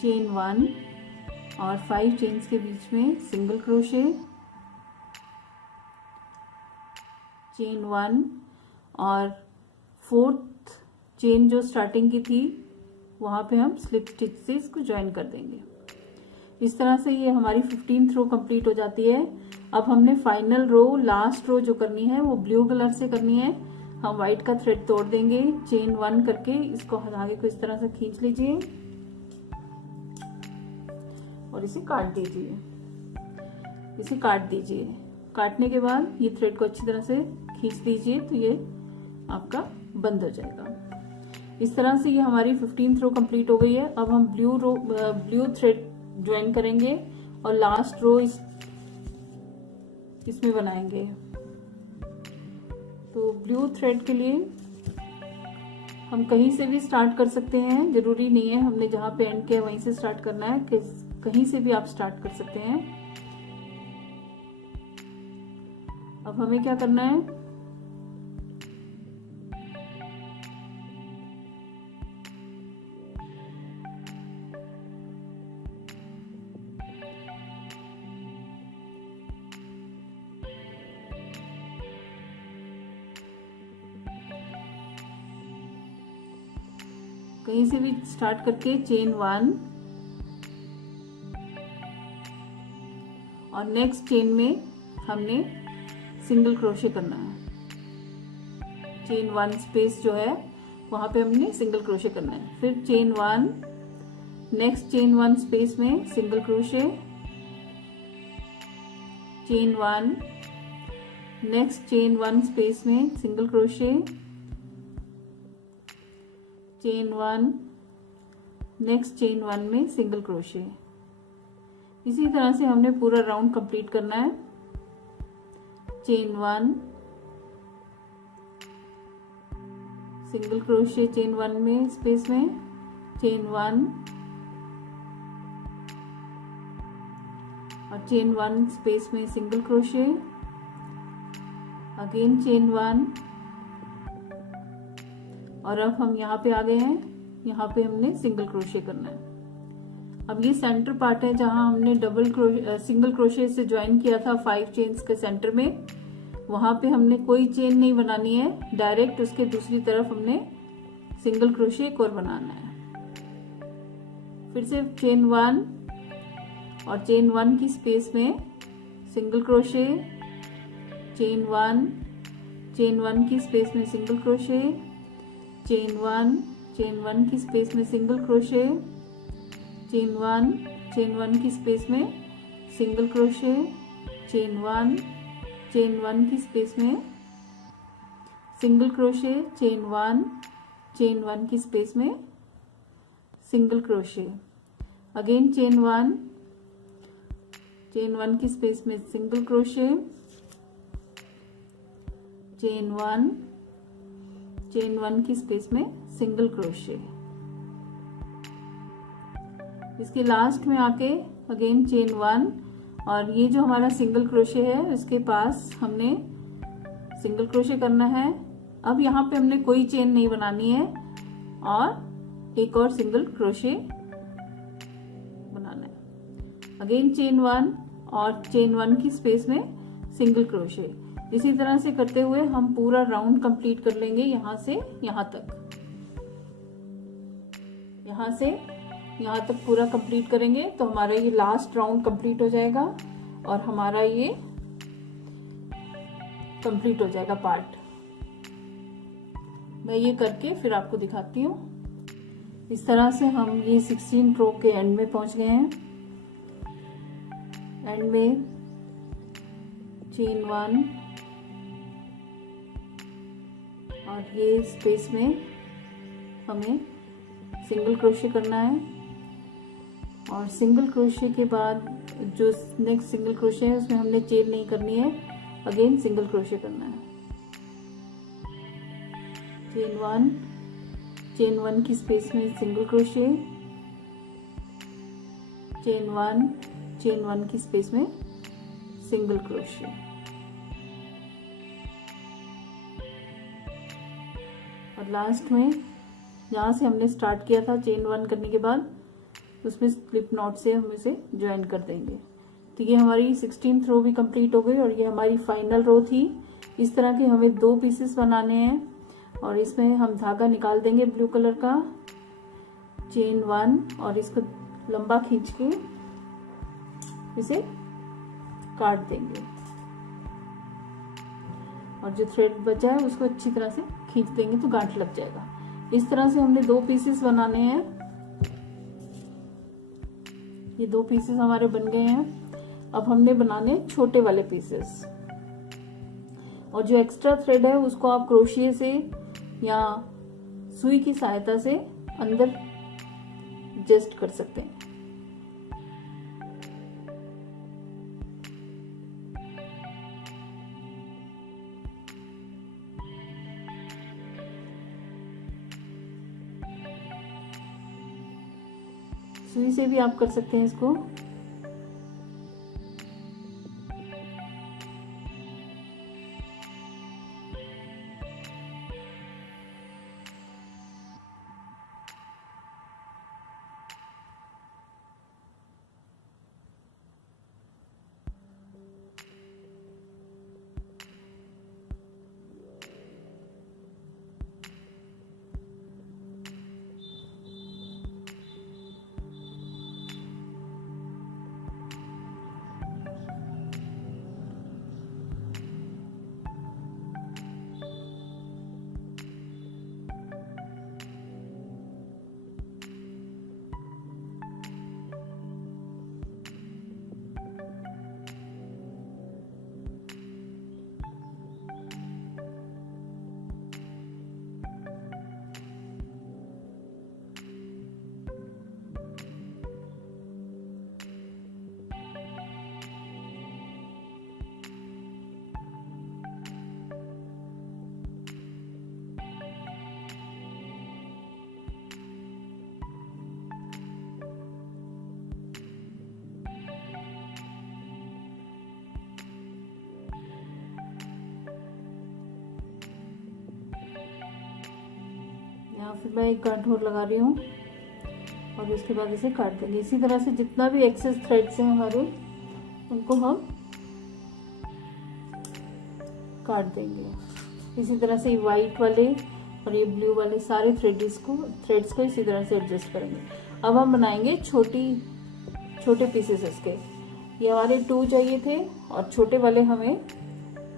चेन 1 और 5 चेन्स के बीच में सिंगल क्रोशे, चेन 1 और 4th चेन जो स्टार्टिंग की थी वहां पे हम स्लिप स्टिच से इसको ज्वाइन कर देंगे। इस तरह से ये हमारी 15th रो कंप्लीट हो जाती है। अब हमने फाइनल रो, लास्ट रो जो करनी है वो ब्लू कलर से करनी है। हम व्हाइट का थ्रेड तोड़ देंगे, चेन 1 करके इसको धागे को इस तरह से खींच लीजिए और इसे काट दीजिए। इसे काट दीजिए। काटने के बाद ये थ्रेड को अच्छी तरह से खींच दीजिए तो ये आपका बंद हो जाएगा। इस तरह से ये हमारी 15th रो कंप्लीट हो गई है। अब हम ब्लू थ्रेड ज्वाइन करेंगे और लास्ट रो इसमें बनाएंगे। तो ब्लू थ्रेड के लिए हम कहीं से भी स्टार्ट कर सकते हैं, जरूरी नहीं है हमने जहां पे एंड किया वहीं से स्टार्ट करना है, कहीं से भी आप स्टार्ट कर सकते हैं। अब हमें क्या करना है, कहीं से भी स्टार्ट करके चेन 1 और नेक्स्ट चेन में हमने सिंगल क्रोशे करना है। चेन 1 स्पेस जो है वहां पे हमने सिंगल क्रोशे करना है। फिर चेन 1, नेक्स्ट चेन 1 स्पेस में single crochet, chain 1, next chain 1 space में single crochet, chain 1, next chain 1 में सिंगल क्रोशे। इसी तरह से हमने पूरा राउंड कंप्लीट करना है। चेन 1, सिंगल क्रोशे चेन 1 में स्पेस में, चेन 1 और चेन 1 स्पेस में सिंगल क्रोशे, अगेन चेन 1 और अब हम यहाँ पे आ गए हैं, यहाँ पे हमने सिंगल क्रोशे करना है। अब ये सेंटर पार्ट है जहां हमने सिंगल क्रोशे से ज्वाइन किया था 5 चेन्स के सेंटर में, वहां पे हमने कोई चेन नहीं बनानी है, डायरेक्ट उसके दूसरी तरफ हमने सिंगल क्रोशे एक और बनाना है। फिर से चेन 1 और चेन 1 की स्पेस में सिंगल क्रोशे, चेन 1 की स्पेस में सिंगल क्रोशे, चेन 1 की स्पेस में सिंगल क्रोशे, चेन 1 की स्पेस में सिंगल क्रोशे, चेन 1 की स्पेस में सिंगल क्रोशे, चेन 1 की स्पेस में सिंगल क्रोशे, अगेन चेन 1 की स्पेस में सिंगल क्रोशे, चेन 1 की स्पेस में सिंगल क्रोशे। इसके लास्ट में आके अगेन चेन 1 और ये जो हमारा सिंगल क्रोशे है इसके पास हमने सिंगल क्रोशे करना है। अब यहाँ पे हमने कोई चेन नहीं बनानी है और एक और सिंगल क्रोशे बनाना है। अगेन चेन 1 और चेन 1 की स्पेस में सिंगल क्रोशे। इसी तरह से करते हुए हम पूरा राउंड कंप्लीट कर लेंगे, यहाँ से यहाँ तक, यहाँ से यहाँ तक पूरा कंप्लीट करेंगे तो हमारा ये लास्ट राउंड कंप्लीट हो जाएगा और हमारा ये कंप्लीट हो जाएगा पार्ट। मैं ये करके फिर आपको दिखाती हूँ। इस तरह से हम ये 16 रो के एंड में पहुंच गए हैं। एंड में चेन 1 और ये स्पेस में हमें सिंगल क्रोशे करना है और सिंगल क्रोशे के बाद जो नेक्स्ट सिंगल क्रोशे है उसमें हमने चेन नहीं करनी है, अगेन सिंगल क्रोशे करना है। चेन 1 की स्पेस में सिंगल क्रोशे, चेन 1 की स्पेस में सिंगल क्रोशे, और लास्ट में जहाँ से हमने स्टार्ट किया था चेन 1 करने के बाद उसमें स्लिप नॉट से हम इसे ज्वाइन कर देंगे। तो ये हमारी 16th रो भी कंप्लीट हो गई और ये हमारी फाइनल रो थी। इस तरह के हमें 2 पीसेस बनाने हैं और इसमें हम धागा निकाल देंगे ब्लू कलर का, चेन 1 और इसको लंबा खींच के इसे काट देंगे और जो थ्रेड बचा है उसको अच्छी तरह से खींच देंगे तो गांठ लग जाएगा। इस तरह से हमने 2 पीसेस बनाने हैं। ये 2 पीसेस हमारे बन गए हैं। अब हमने बनाने छोटे वाले पीसेस, और जो एक्स्ट्रा थ्रेड है उसको आप क्रोशिया से या सुई की सहायता से अंदर एडजस्ट कर सकते हैं। सुई से भी आप कर सकते हैं इसको। यहाँ फिर मैं एक गांठ लगा रही हूँ और उसके बाद इसे काट देंगे। इसी तरह से जितना भी एक्सेस थ्रेड्स हैं हमारे, उनको हम काट देंगे। इसी तरह से वाइट वाले और ये ब्लू वाले सारे थ्रेड्स को इसी तरह से एडजस्ट करेंगे। अब हम बनाएंगे छोटे पीसेस इसके। ये हमारे 2 चाहिए थे और छोटे वाले हमें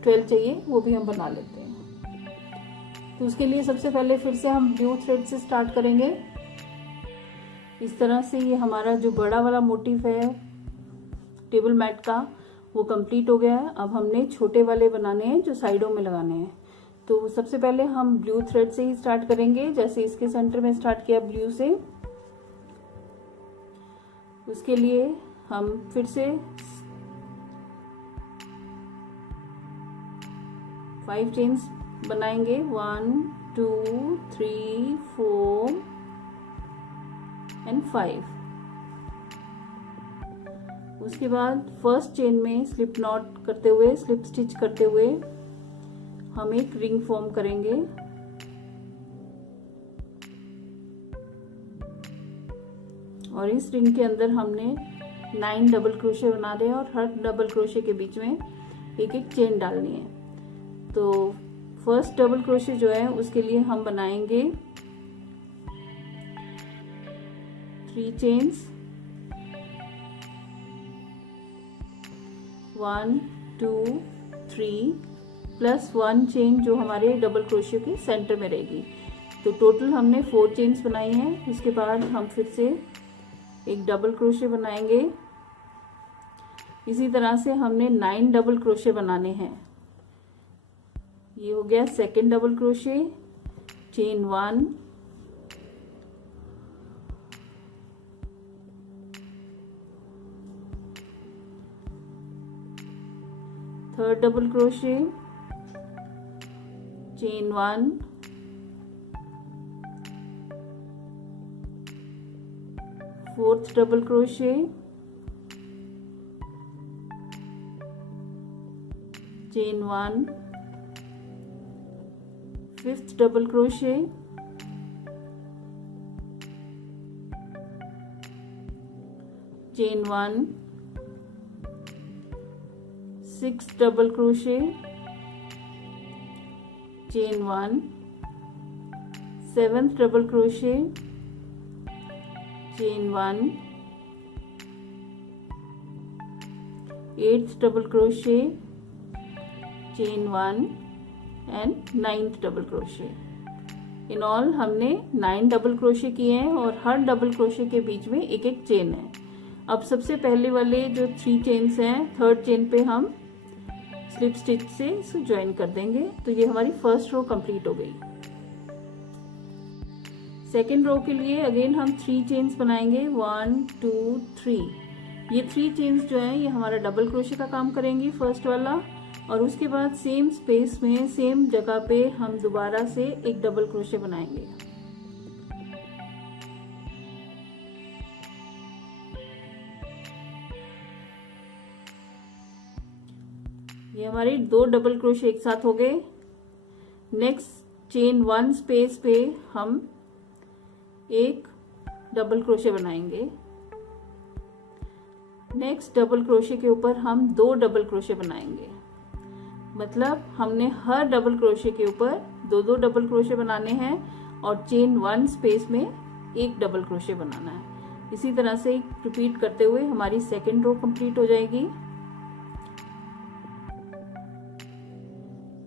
12 चाहिए, वो भी हम बना लेते हैं। तो उसके लिए सबसे पहले फिर से हम ब्लू थ्रेड से स्टार्ट करेंगे। इस तरह से ये हमारा जो बड़ा वाला मोटिव है टेबल मैट का, वो कंप्लीट हो गया है। अब हमने छोटे वाले बनाने हैं जो साइडों में लगाने हैं। तो सबसे पहले हम ब्लू थ्रेड से ही स्टार्ट करेंगे। जैसे इसके सेंटर में स्टार्ट किया ब्लू से, उसके लिए हम फिर से 5 चेन्स बनाएंगे। 1 2 3 4 एंड 5। उसके बाद फर्स्ट चेन में स्लिप नॉट करते हुए, स्लिप स्टिच करते हुए हम एक रिंग फॉर्म करेंगे। और इस रिंग के अंदर हमने 9 डबल क्रोशे बना रहे हैं और हर डबल क्रोशे के बीच में एक एक चेन डालनी है। तो फर्स्ट डबल क्रोशे जो है उसके लिए हम बनाएंगे 3 चेन्स। 1 2 3 प्लस 1 चेन जो हमारे डबल क्रोशे के सेंटर में रहेगी। तो टोटल हमने 4 चेन्स बनाई हैं। उसके बाद हम फिर से एक डबल क्रोशे बनाएंगे। इसी तरह से हमने 9 डबल क्रोशे बनाने हैं। ये हो गया second double crochet, chain 1, third double crochet, chain 1, fourth double crochet, chain 1, fifth double crochet, chain 1, sixth double crochet, chain 1, seventh double crochet, chain 1, eighth double crochet, chain 1 and 9th double crochet. In all हमने 9 double crochet किए हैं और हर double crochet के बीच में एक एक chain है। अब सबसे पहले वाले जो 3 चेन्स हैं, थर्ड चेन पे हम स्लिप स्टिच से इसे ज्वाइन कर देंगे। तो ये हमारी फर्स्ट रो कंप्लीट हो गई। सेकेंड रो के लिए अगेन हम 3 चेन्स बनाएंगे, 1 2 3। ये 3 चेन्स जो है ये हमारा डबल क्रोशे का काम करेंगी फर्स्ट वाला, और उसके बाद सेम स्पेस में सेम जगह पे हम दोबारा से एक डबल क्रोशे बनाएंगे। ये हमारे 2 डबल क्रोशे एक साथ हो गए। नेक्स्ट चेन 1 स्पेस पे हम एक डबल क्रोशे बनाएंगे। नेक्स्ट डबल क्रोशे के ऊपर हम 2 डबल क्रोशे बनाएंगे। मतलब हमने हर डबल क्रोशे के ऊपर 2 डबल क्रोशे बनाने हैं और चेन 1 स्पेस में एक डबल क्रोशे बनाना है। इसी तरह से रिपीट करते हुए हमारी सेकेंड रो कंप्लीट हो जाएगी।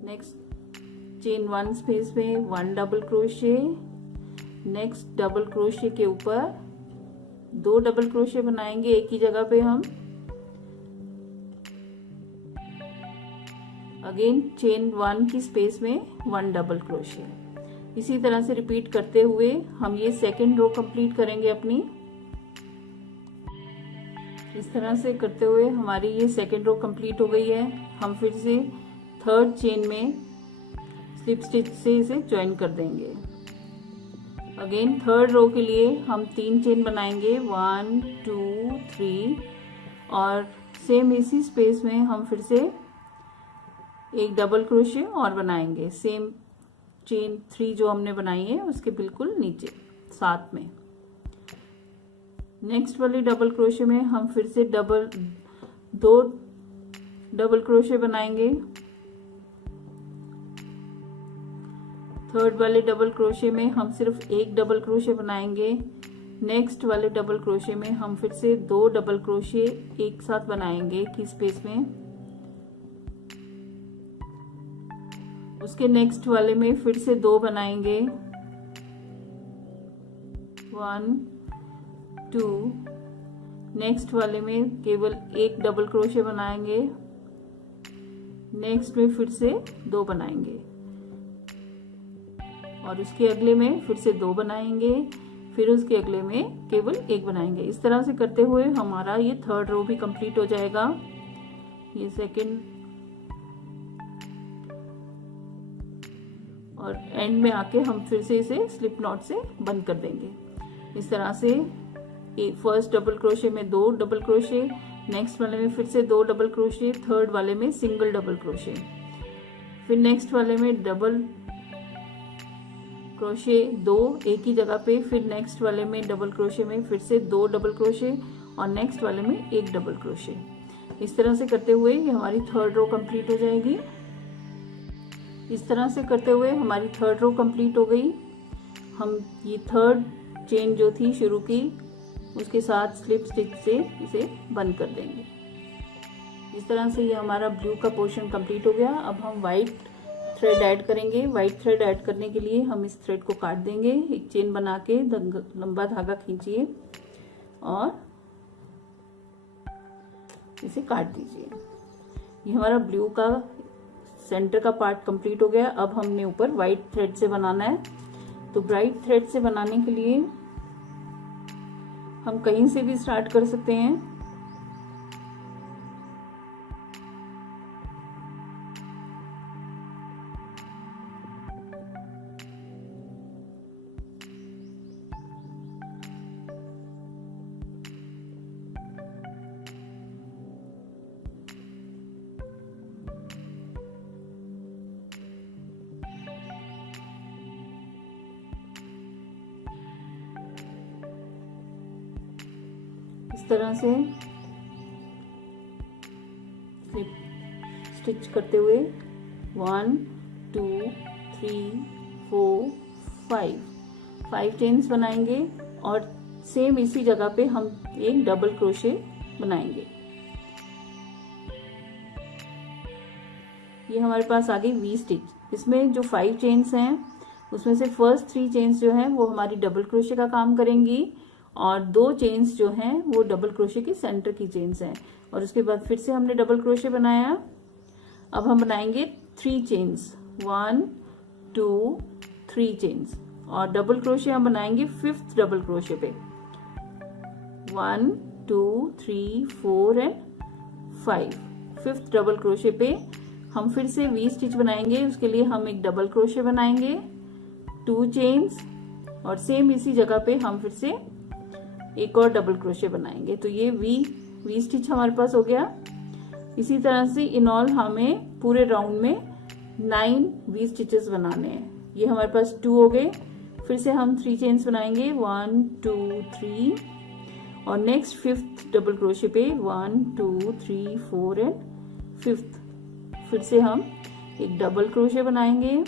नेक्स्ट चेन 1 स्पेस में 1 double crochet, next double crochet के ऊपर 2 डबल क्रोशे बनाएंगे एक ही जगह पे हम। अगेन चेन 1 की स्पेस में 1 डबल क्रोशे। इसी तरह से रिपीट करते हुए हम ये सेकेंड रो कंप्लीट करेंगे अपनी। इस तरह से करते हुए हमारी ये सेकेंड रो कंप्लीट हो गई है। हम फिर से थर्ड चेन में स्लिप स्टिच से इसे ज्वाइन कर देंगे। अगेन थर्ड रो के लिए हम 3 चेन बनाएंगे, 1 2 3, और सेम इसी स्पेस में हम फिर से एक डबल क्रोशे और बनाएंगे, सेम चेन 3 जो हमने बनाई है उसके बिल्कुल नीचे साथ में। नेक्स्ट वाली डबल क्रोशे में हम फिर से 2 डबल क्रोशे बनाएंगे। थर्ड वाले डबल क्रोशे में हम सिर्फ एक डबल क्रोशे बनाएंगे। नेक्स्ट वाले डबल क्रोशे में हम फिर से 2 डबल क्रोशे एक साथ बनाएंगे की स्पेस में। उसके नेक्स्ट वाले में फिर से 2 बनाएंगे, 1 2। नेक्स्ट वाले में केवल एक डबल क्रोशे बनाएंगे। नेक्स्ट में फिर से 2 बनाएंगे और उसके अगले में फिर से 2 बनाएंगे, फिर उसके अगले में केवल 1 बनाएंगे। इस तरह से करते हुए हमारा ये थर्ड रो भी कंप्लीट हो जाएगा। ये सेकंड और एंड में आके हम फिर से इसे स्लिप नॉट से बंद कर देंगे। इस तरह से फर्स्ट डबल क्रोशे में 2 डबल क्रोशे, नेक्स्ट वाले में फिर से 2 डबल क्रोशे, थर्ड वाले में सिंगल डबल क्रोशे, फिर नेक्स्ट वाले में डबल क्रोशे 2 एक ही जगह पे, फिर नेक्स्ट वाले में डबल क्रोशे में फिर से 2 डबल क्रोशे और नेक्स्ट वाले में 1 डबल क्रोशे। इस तरह से करते हुए ये हमारी थर्ड रो कंप्लीट हो जाएगी। इस तरह से करते हुए हमारी थर्ड रो कंप्लीट हो गई। हम ये थर्ड चेन जो थी शुरू की उसके साथ स्लिप स्टिच से इसे बंद कर देंगे। इस तरह से ये हमारा ब्लू का पोर्शन कंप्लीट हो गया। अब हम व्हाइट थ्रेड ऐड करेंगे। व्हाइट थ्रेड ऐड करने के लिए हम इस थ्रेड को काट देंगे। एक चेन बना के लंबा धागा खींचिए और इसे काट दीजिए। ये हमारा ब्लू का सेंटर का पार्ट कंप्लीट हो गया। अब हमने ऊपर व्हाइट थ्रेड से बनाना है। तो ब्राइट थ्रेड से बनाने के लिए हम कहीं से भी स्टार्ट कर सकते हैं। इस तरह से स्लिप स्टिच करते हुए 1 2 3 4 5 चेन्स बनाएंगे और सेम इसी जगह पे हम एक डबल क्रोशे बनाएंगे। ये हमारे पास आ गई वी स्टिच। इसमें जो 5 चेन्स हैं उसमें से फर्स्ट 3 चेन्स जो हैं वो हमारी डबल क्रोशे का काम करेंगी और 2 चेन्स जो हैं वो डबल क्रोशे के सेंटर की चेन्स हैं। और उसके बाद फिर से हमने डबल क्रोशे बनाया। अब हम बनाएंगे 3 चेन्स, 1 2 3 चेन्स, और डबल क्रोशे हम बनाएंगे 5th डबल क्रोशे पे, 1 2 3 4 एंड 5। 5th डबल क्रोशे पे हम फिर से वी स्टिच बनाएंगे। उसके लिए हम एक डबल क्रोशे बनाएंगे, 2 चेन्स, और सेम इसी जगह पे हम फिर से एक और डबल क्रोशे बनाएंगे। तो ये वी स्टिच हमारे पास हो गया। इसी तरह से इन ऑल हमें पूरे राउंड में 9 वी स्टिचेस बनाने हैं। ये हमारे पास 2 हो गए। फिर से हम 3 चेन्स बनाएंगे, 1 2 3, और नेक्स्ट 5th डबल क्रोशे पे 1 2 3 4 एंड 5th फिर से हम एक डबल क्रोशे बनाएंगे,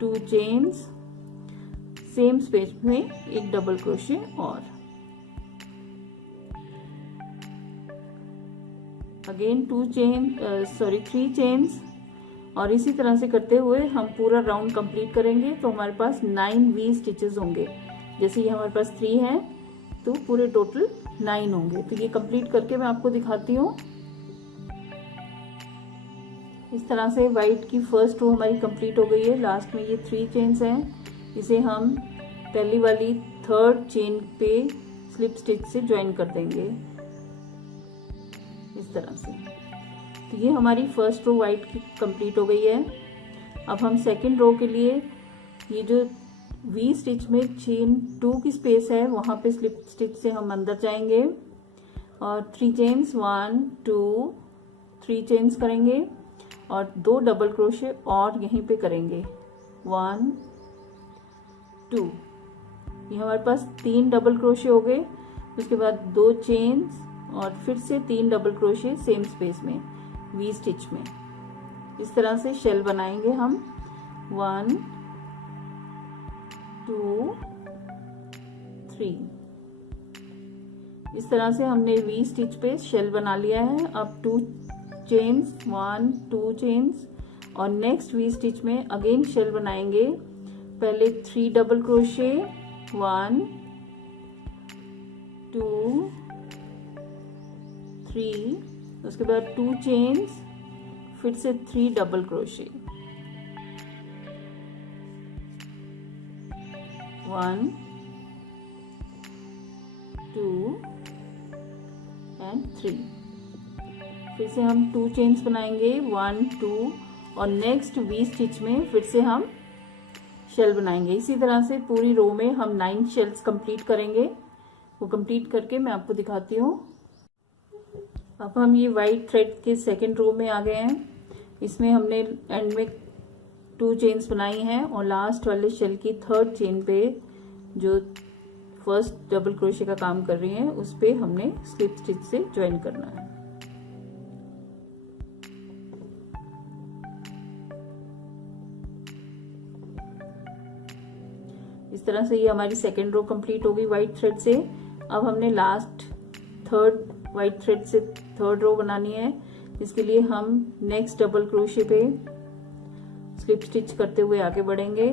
2 चेन्स, सेम स्पेस में एक डबल क्रोशे और अगेन 3 चेन्स, और इसी तरह से करते हुए हम पूरा राउंड कंप्लीट करेंगे। तो हमारे पास 9 वी स्टिचेस होंगे। जैसे ये हमारे पास 3 हैं तो पूरे टोटल 9 होंगे। तो ये कंप्लीट करके मैं आपको दिखाती हूँ। इस तरह से वाइट की फर्स्ट रो हमारी कंप्लीट हो गई है। लास्ट में ये 3 चेन्स हैं, इसे हम पहली वाली 3rd chain pay slip stitch से ज्वाइन कर देंगे इस तरह से। तो ये हमारी फर्स्ट रो वाइट की कंप्लीट हो गई है। अब हम सेकंड रो के लिए ये जो वी स्टिच में चेन 2 की स्पेस है वहां पे स्लिप स्टिच से हम अंदर जाएंगे और 3 चेन्स, 1 2 3 चेन्स करेंगे और 2 डबल क्रोशे और यहीं पे करेंगे, 1 2। ये हमारे पास 3 डबल क्रोशे हो गए। उसके बाद 2 चेन्स और फिर से 3 डबल क्रोशे सेम स्पेस में वी स्टिच में। इस तरह से शेल बनाएंगे हम, 1 2 3। इस तरह से हमने वी स्टिच पे शेल बना लिया है। अब 2 चेन्स, 1 2 चेन्स, और नेक्स्ट वी स्टिच में अगेन शेल बनाएंगे। पहले 3 डबल क्रोशे, 1 2 3, उसके बाद 2 चेन्स, फिर से 3 डबल क्रोशे, 1 2 एंड 3। फिर से हम 2 चेन्स बनाएंगे, 1 2, और नेक्स्ट वी स्टिच में फिर से हम शेल बनाएंगे। इसी तरह से पूरी रो में हम 9 शेल्स कंप्लीट करेंगे। वो कंप्लीट करके मैं आपको दिखाती हूँ। अब हम ये वाइट थ्रेड के सेकेंड रो में आ गए हैं। इसमें हमने एंड में 2 चेन्स बनाई हैं और लास्ट वाले शेल की 3rd चेन पे जो फर्स्ट डबल क्रोशे का काम कर रही हैं उस पे हमने स्लिप स्टिच से ज्वाइन करना है। इस तरह से ये हमारी सेकेंड रो कंप्लीट हो गई वाइट थ्रेड से। अब हमने लास्ट 3rd वाइट थ्रेड से 3rd रो बनानी है। इसके लिए हम next double crochet pay slip stitch करते हुए आगे बढ़ेंगे।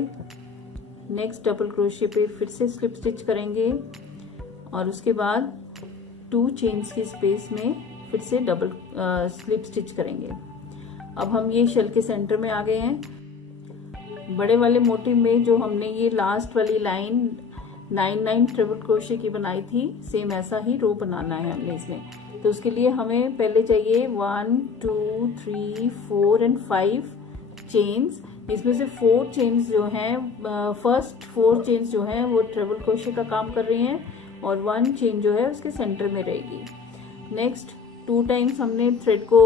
नेक्स्ट डबल क्रोशे पे फिर से स्लिप स्टिच करेंगे और उसके बाद 2 चेन्स की स्पेस में फिर से डबल स्लिप स्टिच करेंगे। अब हम ये शेल के सेंटर में आ गए हैं। बड़े वाले मोटिव में जो हमने ये लास्ट वाली लाइन 9 ट्रिपल क्रोशे की बनाई थी, सेम ऐसा ही रो बनाना है हमने इसमें। तो उसके लिए हमें पहले चाहिए 1 2 3 4 एंड 5 चेन्स। इसमें से 4 चेन्स जो हैं, फर्स्ट 4 चेन्स जो हैं वो ट्रिपल क्रोशे का काम कर रही हैं और 1 चेन जो है उसके सेंटर में रहेगी। नेक्स्ट 2 टाइम्स हमने थ्रेड को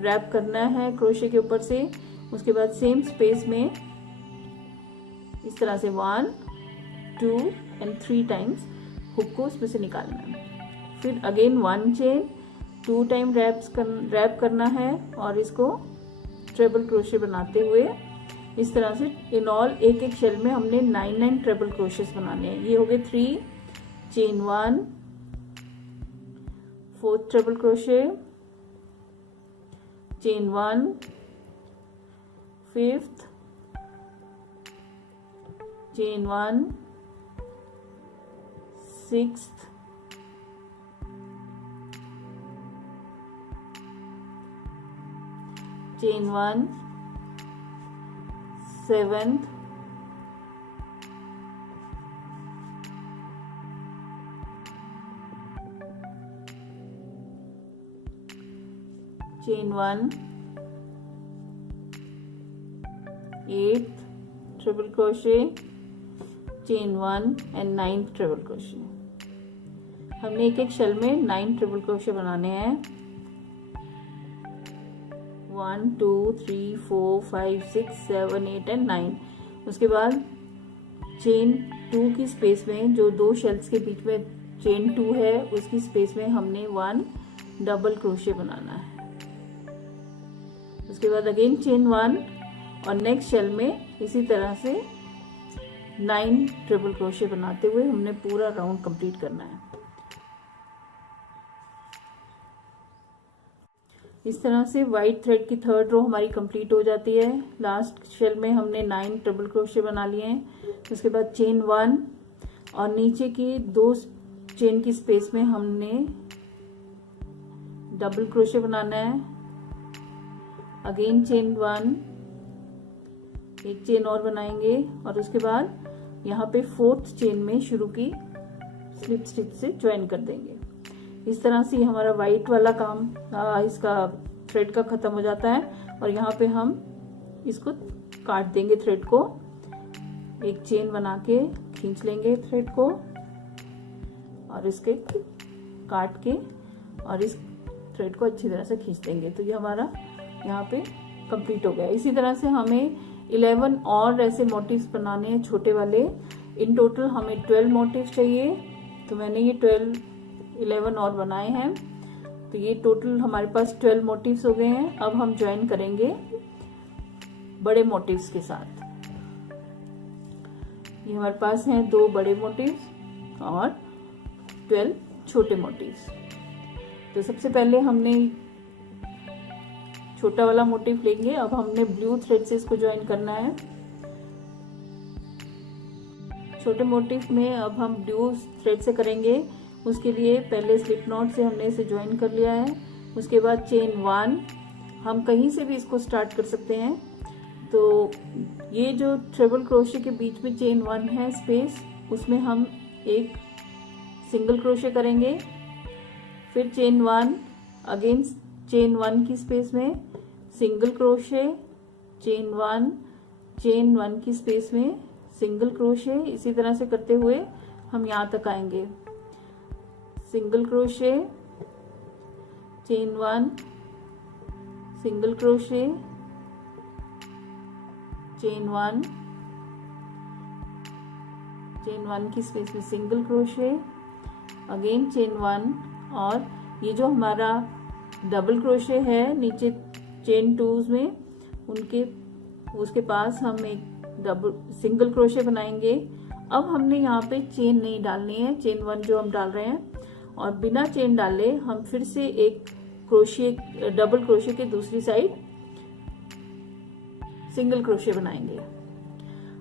रैप करना है क्रोशे के ऊपर से। उसके बाद सेम स्पेस में इस तरह से 1 2 एंड 3 टाइम्स हुक को उसमें से निकालना है। फिर अगेन 1 चेन 2 टाइम रैप करना है और इसको ट्रिपल क्रोशे बनाते हुए इस तरह से इन ऑल एक एक शेल में हमने 9 ट्रिपल क्रोशेस बनाने हैं। ये हो गए 3 chain 1, 4th triple crochet, chain 1, 5th chain 1, sixth, chain 1, seventh, chain 1, eighth, triple crochet, chain 1 and 9th triple crochet. हमने एक एक शेल में 9 ट्रिपल क्रोशे बनाने हैं। 1 2 3 4 5 6 7 8 एंड 9। उसके बाद चेन 2 की स्पेस में, जो दो शेल्स के बीच में चेन 2 है, उसकी स्पेस में हमने 1 डबल क्रोशे बनाना है। उसके बाद अगेन चेन 1 और नेक्स्ट शेल में इसी तरह से 9 ट्रिपल क्रोशे बनाते हुए हमने पूरा राउंड कंप्लीट करना है। इस तरह से वाइट थ्रेड की थर्ड रो हमारी कंप्लीट हो जाती है। लास्ट शेल में हमने 9 ट्रिपल क्रोशे बना लिए हैं। उसके बाद चेन 1 और नीचे की दो चेन की स्पेस में हमने डबल क्रोशे बनाना है। अगेन चेन 1, एक चेन और बनाएंगे और उसके बाद यहाँ पे 4th चेन में शुरू की स्लिप स्टिच से ज्वाइन कर देंगे। इस तरह से हमारा वाइट वाला काम इसका थ्रेड का खत्म हो जाता है और यहाँ पे हम इसको काट देंगे। थ्रेड को एक चेन बना के खींच लेंगे थ्रेड को और इसके काट के और इस थ्रेड को अच्छी तरह से खींच देंगे। तो ये हमारा यहाँ पे कंप्लीट हो गया। इसी तरह से हमें 11 और ऐसे मोटिव्स बनाने हैं छोटे वाले। इन टोटल हमें 12 मोटिव्स चाहिए। तो मैंने ये 11 और बनाए हैं। तो ये टोटल हमारे पास 12 मोटिव्स हो गए हैं। अब हम ज्वाइन करेंगे बड़े मोटिव्स के साथ। ये हमारे पास हैं 2 बड़े मोटिव्स और 12 छोटे मोटिव्स। तो सबसे पहले हमने छोटा वाला मोटिव लेंगे। अब हमने ब्लू थ्रेड से इसको ज्वाइन करना है। छोटे मोटिव में अब हम ब्लू थ्रेड से करेंगे। उसके लिए पहले स्लिप नॉट से हमने इसे ज्वाइन कर लिया है। उसके बाद चेन 1, हम कहीं से भी इसको स्टार्ट कर सकते हैं। तो ये जो ट्रिपल क्रोशे के बीच में चेन 1 है स्पेस, उसमें हम एक सिंगल क्रोशे करेंगे। फिर चेन 1, अगेन चेन 1 की स्पेस में सिंगल क्रोशे, चेन 1 की स्पेस में सिंगल क्रोशे। इसी तरह से करते हुए हम यहाँ तक आएंगे। Single crochet, chain 1, single crochet, chain 1 की स्पेस में सिंगल क्रोशे, अगेन चेन 1 और ये जो हमारा डबल क्रोशे है नीचे चेन 2 में, उसके पास हम एक सिंगल क्रोशे बनाएंगे। अब हमने यहाँ पे चेन नहीं डालनी है, चेन 1 जो हम डाल रहे हैं, और बिना चेन डाले हम फिर से एक क्रोशे, डबल क्रोशे के दूसरी साइड सिंगल क्रोशे बनाएंगे।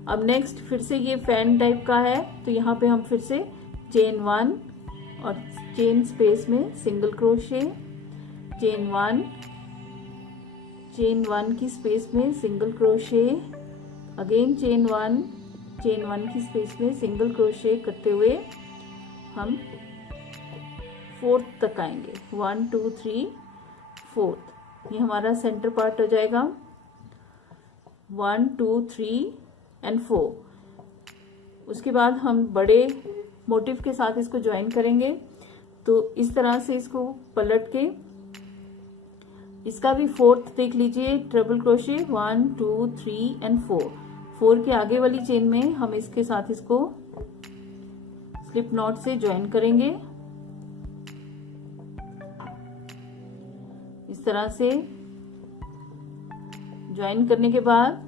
अब नेक्स्ट फिर से ये फैन टाइप का है, तो यहाँ पे हम फिर से चेन 1 और चेन स्पेस में सिंगल क्रोशे, चेन 1 की स्पेस में सिंगल क्रोशे, अगेन चेन 1 की स्पेस में सिंगल क्रोशे करते हुए हम 4th तक आएंगे। 1 2 3 4th, ये हमारा सेंटर पार्ट हो जाएगा। 1 2 3 एंड 4। उसके बाद हम बड़े मोटिव के साथ इसको ज्वाइन करेंगे। तो इस तरह से इसको पलट के इसका भी 4th देख लीजिए, ट्रिपल क्रोशे 1 2 3 एंड 4 के आगे वाली चेन में हम इसके साथ इसको स्लिप नॉट से ज्वाइन करेंगे। इस तरह से ज्वाइन करने के बाद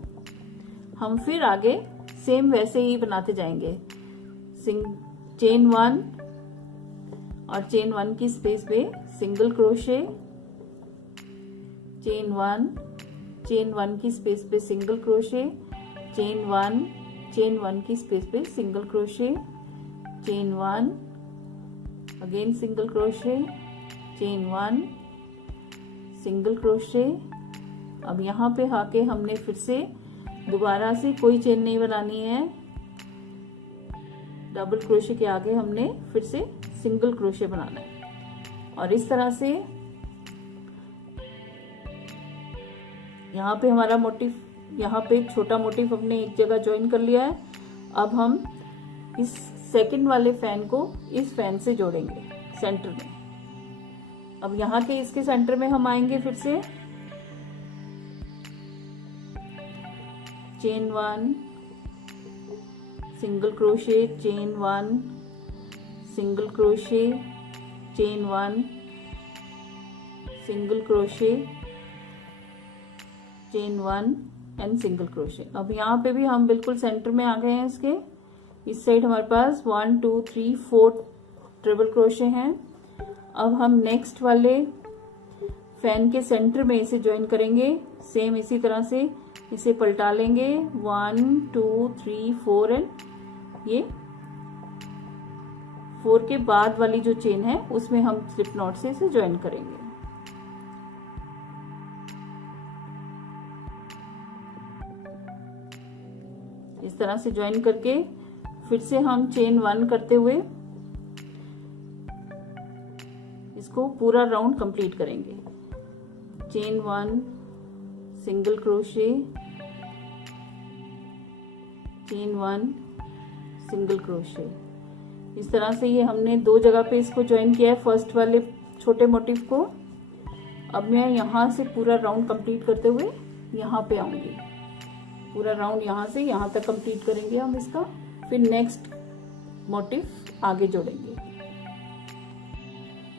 हम फिर आगे सेम वैसे ही बनाते जाएंगे। चेन 1 और चेन 1 की स्पेस में सिंगल क्रोशे, चेन 1 की स्पेस पे सिंगल क्रोशे, चेन 1 की स्पेस पे single crochet, chain again single crochet, chain 1, single crochet. अब यहाँ पे आके हमने फिर से दोबारा से कोई चेन नहीं बनानी है, डबल क्रोशे के आगे हमने फिर से सिंगल क्रोशे बनाना है। और इस तरह से यहाँ पे हमारा मोटिव, यहाँ पे एक छोटा मोटिव हमने एक जगह ज्वाइन कर लिया है। अब हम इस सेकंड वाले फैन को इस फैन से जोड़ेंगे सेंटर में। अब यहाँ के इसके सेंटर में हम आएंगे, फिर से chain 1, single crochet, chain 1, single crochet, chain 1, single crochet, chain 1 and single crochet. अब यहाँ पे भी हम बिल्कुल सेंटर में आ गए हैं। इसके इस साइड हमारे पास 1 2 3 4 ट्रिपल क्रोशे हैं। अब हम नेक्स्ट वाले फैन के सेंटर में इसे ज्वाइन करेंगे। सेम इसी तरह से इसे पलटा लेंगे, 1 2 3 4 एंड ये 4 के बाद वाली जो चेन है उसमें हम स्लिप नॉट से इसे ज्वाइन करेंगे। इस तरह से ज्वाइन करके फिर से हम चेन 1 करते हुए इसको पूरा राउंड कंप्लीट करेंगे। Chain 1, single crochet, chain 1, single crochet. इस तरह से ये हमने 2 जगह पे इसको ज्वाइन किया है, फर्स्ट वाले छोटे मोटिव को। अब मैं यहाँ से पूरा राउंड कंप्लीट करते हुए यहाँ पे आऊंगी। पूरा राउंड यहाँ से यहाँ तक कंप्लीट करेंगे हम इसका, फिर नेक्स्ट मोटिव आगे जोड़ेंगे।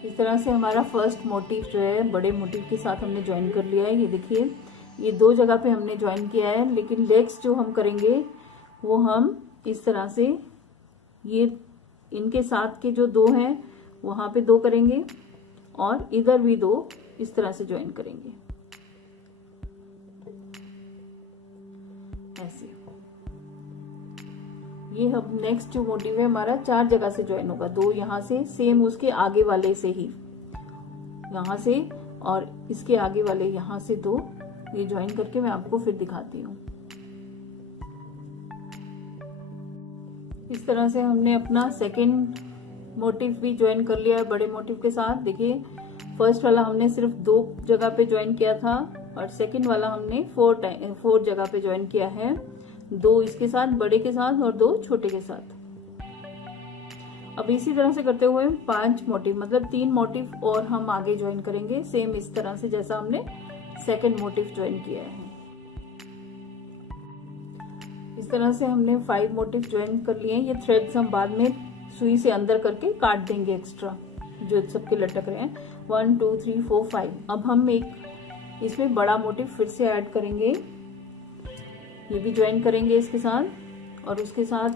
इस तरह से हमारा फर्स्ट मोटिव जो है बड़े मोटिव के साथ हमने ज्वाइन कर लिया है। ये देखिए, ये 2 जगह पे हमने ज्वाइन किया है, लेकिन लेग्स जो हम करेंगे वो हम इस तरह से ये इनके साथ के जो 2 हैं वहां पे 2 करेंगे और इधर भी 2 इस तरह से ज्वाइन करेंगे ऐसे। ये अब नेक्स्ट जो मोटिव है हमारा 4 जगह से ज्वाइन होगा। 2 यहाँ से, सेम उसके आगे वाले से ही यहाँ से, और इसके आगे वाले यहाँ से 2 ये ज्वाइन करके मैं आपको फिर दिखाती हूँ। इस तरह से हमने अपना सेकंड मोटिव भी ज्वाइन कर लिया है बड़े मोटिव के साथ। देखिए, फर्स्ट वाला हमने सिर्फ 2 जगह पे ज्वाइन किया था और सेकंड वाला हमने 4 जगह पे ज्वाइन किया है, 2 इसके साथ बड़े के साथ और 2 छोटे के साथ। अब इसी तरह से करते हुए 5 मोटिव, मतलब 3 मोटिव और हम आगे ज्वाइन करेंगे, सेम इस तरह से जैसा हमने सेकंड मोटिव ज्वाइन किया है। इस तरह से हमने 5 मोटिव ज्वाइन कर लिए हैं। ये थ्रेड्स हम बाद में सुई से अंदर करके काट देंगे एक्स्ट्रा जो सबके लटक रहे हैं। 1 2 3 4 5। अब हम एक इसमें बड़ा मोटिव फिर से ऐड करेंगे, ये भी ज्वाइन करेंगे इसके साथ। और उसके साथ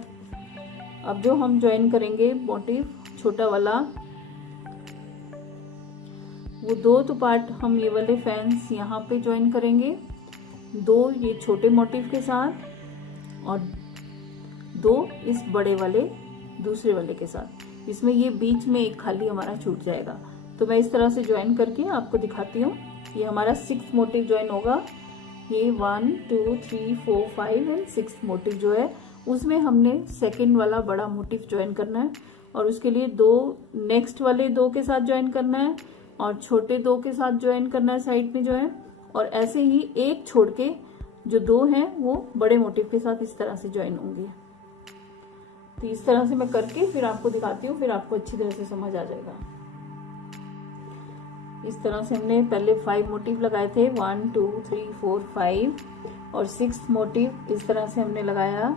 अब जो हम ज्वाइन करेंगे मोटिव छोटा वाला, वो 2 तो पार्ट हम ये वाले फैंस यहाँ पे ज्वाइन करेंगे, 2 ये छोटे मोटिव के साथ और 2 इस बड़े वाले दूसरे वाले के साथ। इसमें ये बीच में एक खाली हमारा छूट जाएगा, तो मैं इस तरह से ज्वाइन करके आपको दिखाती हूँ। ये हमारा 6 मोटिव ज्वाइन होगा। ये 1 2 3 4 5 एंड 6 मोटिव जो है उसमें हमने सेकंड वाला बड़ा मोटिव ज्वाइन करना है और उसके लिए 2 नेक्स्ट वाले 2 के साथ ज्वाइन करना है और छोटे 2 के साथ ज्वाइन करना है साइड में जो है, और ऐसे ही एक छोड़ के जो 2 हैं वो बड़े मोटिव के साथ इस तरह से ज्वाइन होंगे। तो इस तरह से मैं करके फिर आपको दिखाती हूँ, फिर आपको अच्छी तरह से समझ आ जाएगा। इस तरह से हमने पहले 5 मोटिव लगाए थे, 1 2 3 4 5 और 6 मोटिव इस तरह से हमने लगाया।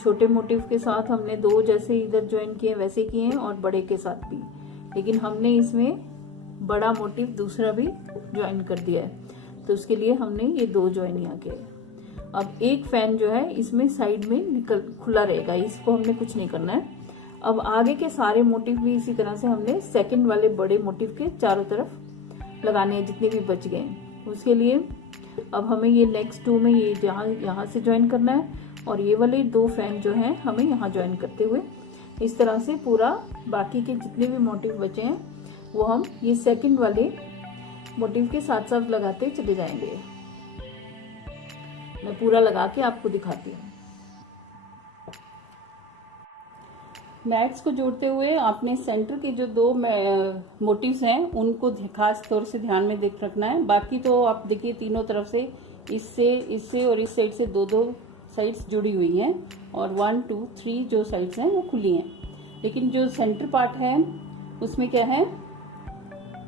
छोटे मोटिव के साथ हमने 2 जैसे इधर ज्वाइन किए वैसे किए हैं और बड़े के साथ भी, लेकिन हमने इसमें बड़ा मोटिव दूसरा भी ज्वाइन कर दिया है, तो उसके लिए हमने ये 2 ज्वाइन यहाँ किए। अब एक फैन जो है इसमें साइड में खुला रहेगा, इसको हमने कुछ नहीं करना है। अब आगे के सारे मोटिव भी इसी तरह से हमने सेकंड वाले बड़े मोटिव के चारों तरफ लगाने हैं जितने भी बच गए। उसके लिए अब हमें ये नेक्स्ट 2 में ये यहाँ से ज्वाइन करना है और ये वाले 2 फैन जो हैं हमें यहाँ ज्वाइन करते हुए इस तरह से पूरा बाकी के जितने भी मोटिव बचे हैं वो हम ये सेकंड वाले मोटिव के साथ साथ लगाते चले जाएंगे। मैं पूरा लगा के आपको दिखाती हूँ। मैट्स को जोड़ते हुए आपने सेंटर के जो दो मोटिव्स हैं उनको खास तौर से ध्यान में देख रखना है। बाकी तो आप देखिए तीनों तरफ से इससे और इस साइड से दो साइड्स जुड़ी हुई हैं और 1 2 3 जो साइड्स हैं वो खुली हैं। लेकिन जो सेंटर पार्ट है उसमें क्या है,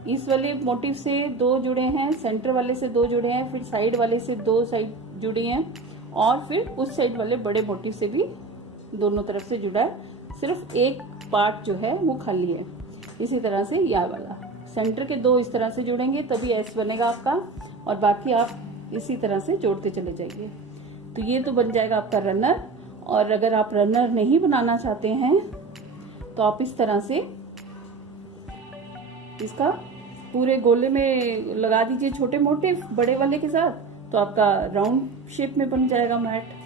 इस वाले मोटिव से 2 जुड़े हैं, सेंटर वाले से 2 जुड़े हैं, फिर साइड वाले से 2 साइड जुड़ी हैं और फिर उस साइड वाले बड़े मोटिव से भी दोनों तरफ से जुड़ा है। सिर्फ एक पार्ट जो है वो खाली है। इसी तरह से यह वाला सेंटर के 2 इस तरह से जुड़ेंगे तभी एस बनेगा आपका, और बाकी आप इसी तरह से जोड़ते चले जाइए। तो ये तो बन जाएगा आपका रनर। और अगर आप रनर नहीं बनाना चाहते हैं तो आप इस तरह से इसका पूरे गोले में लगा दीजिए छोटे मोटिव बड़े वाले के साथ, तो आपका राउंड शेप में बन जाएगा मैट।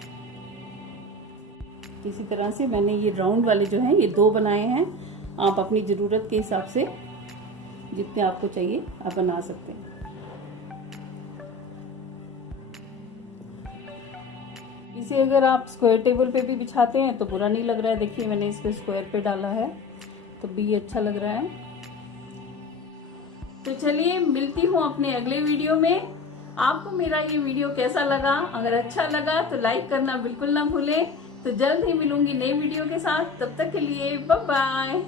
इसी तरह से मैंने ये राउंड वाले जो हैं ये 2 बनाए हैं। आप अपनी जरूरत के हिसाब से जितने आपको चाहिए आप बना सकते हैं। इसे अगर आप स्क्वायर टेबल पे भी बिछाते हैं तो बुरा नहीं लग रहा है। देखिए मैंने इसको स्क्वायर पे डाला है तो भी अच्छा लग रहा है। तो चलिए मिलती हूँ अपने अगले वीडियो में। आपको मेरा ये वीडियो कैसा लगा? अगर अच्छा लगा तो लाइक करना बिल्कुल ना भूलें। तो जल्द ही मिलूंगी नई वीडियो के साथ। तब तक के लिए बाय बाय।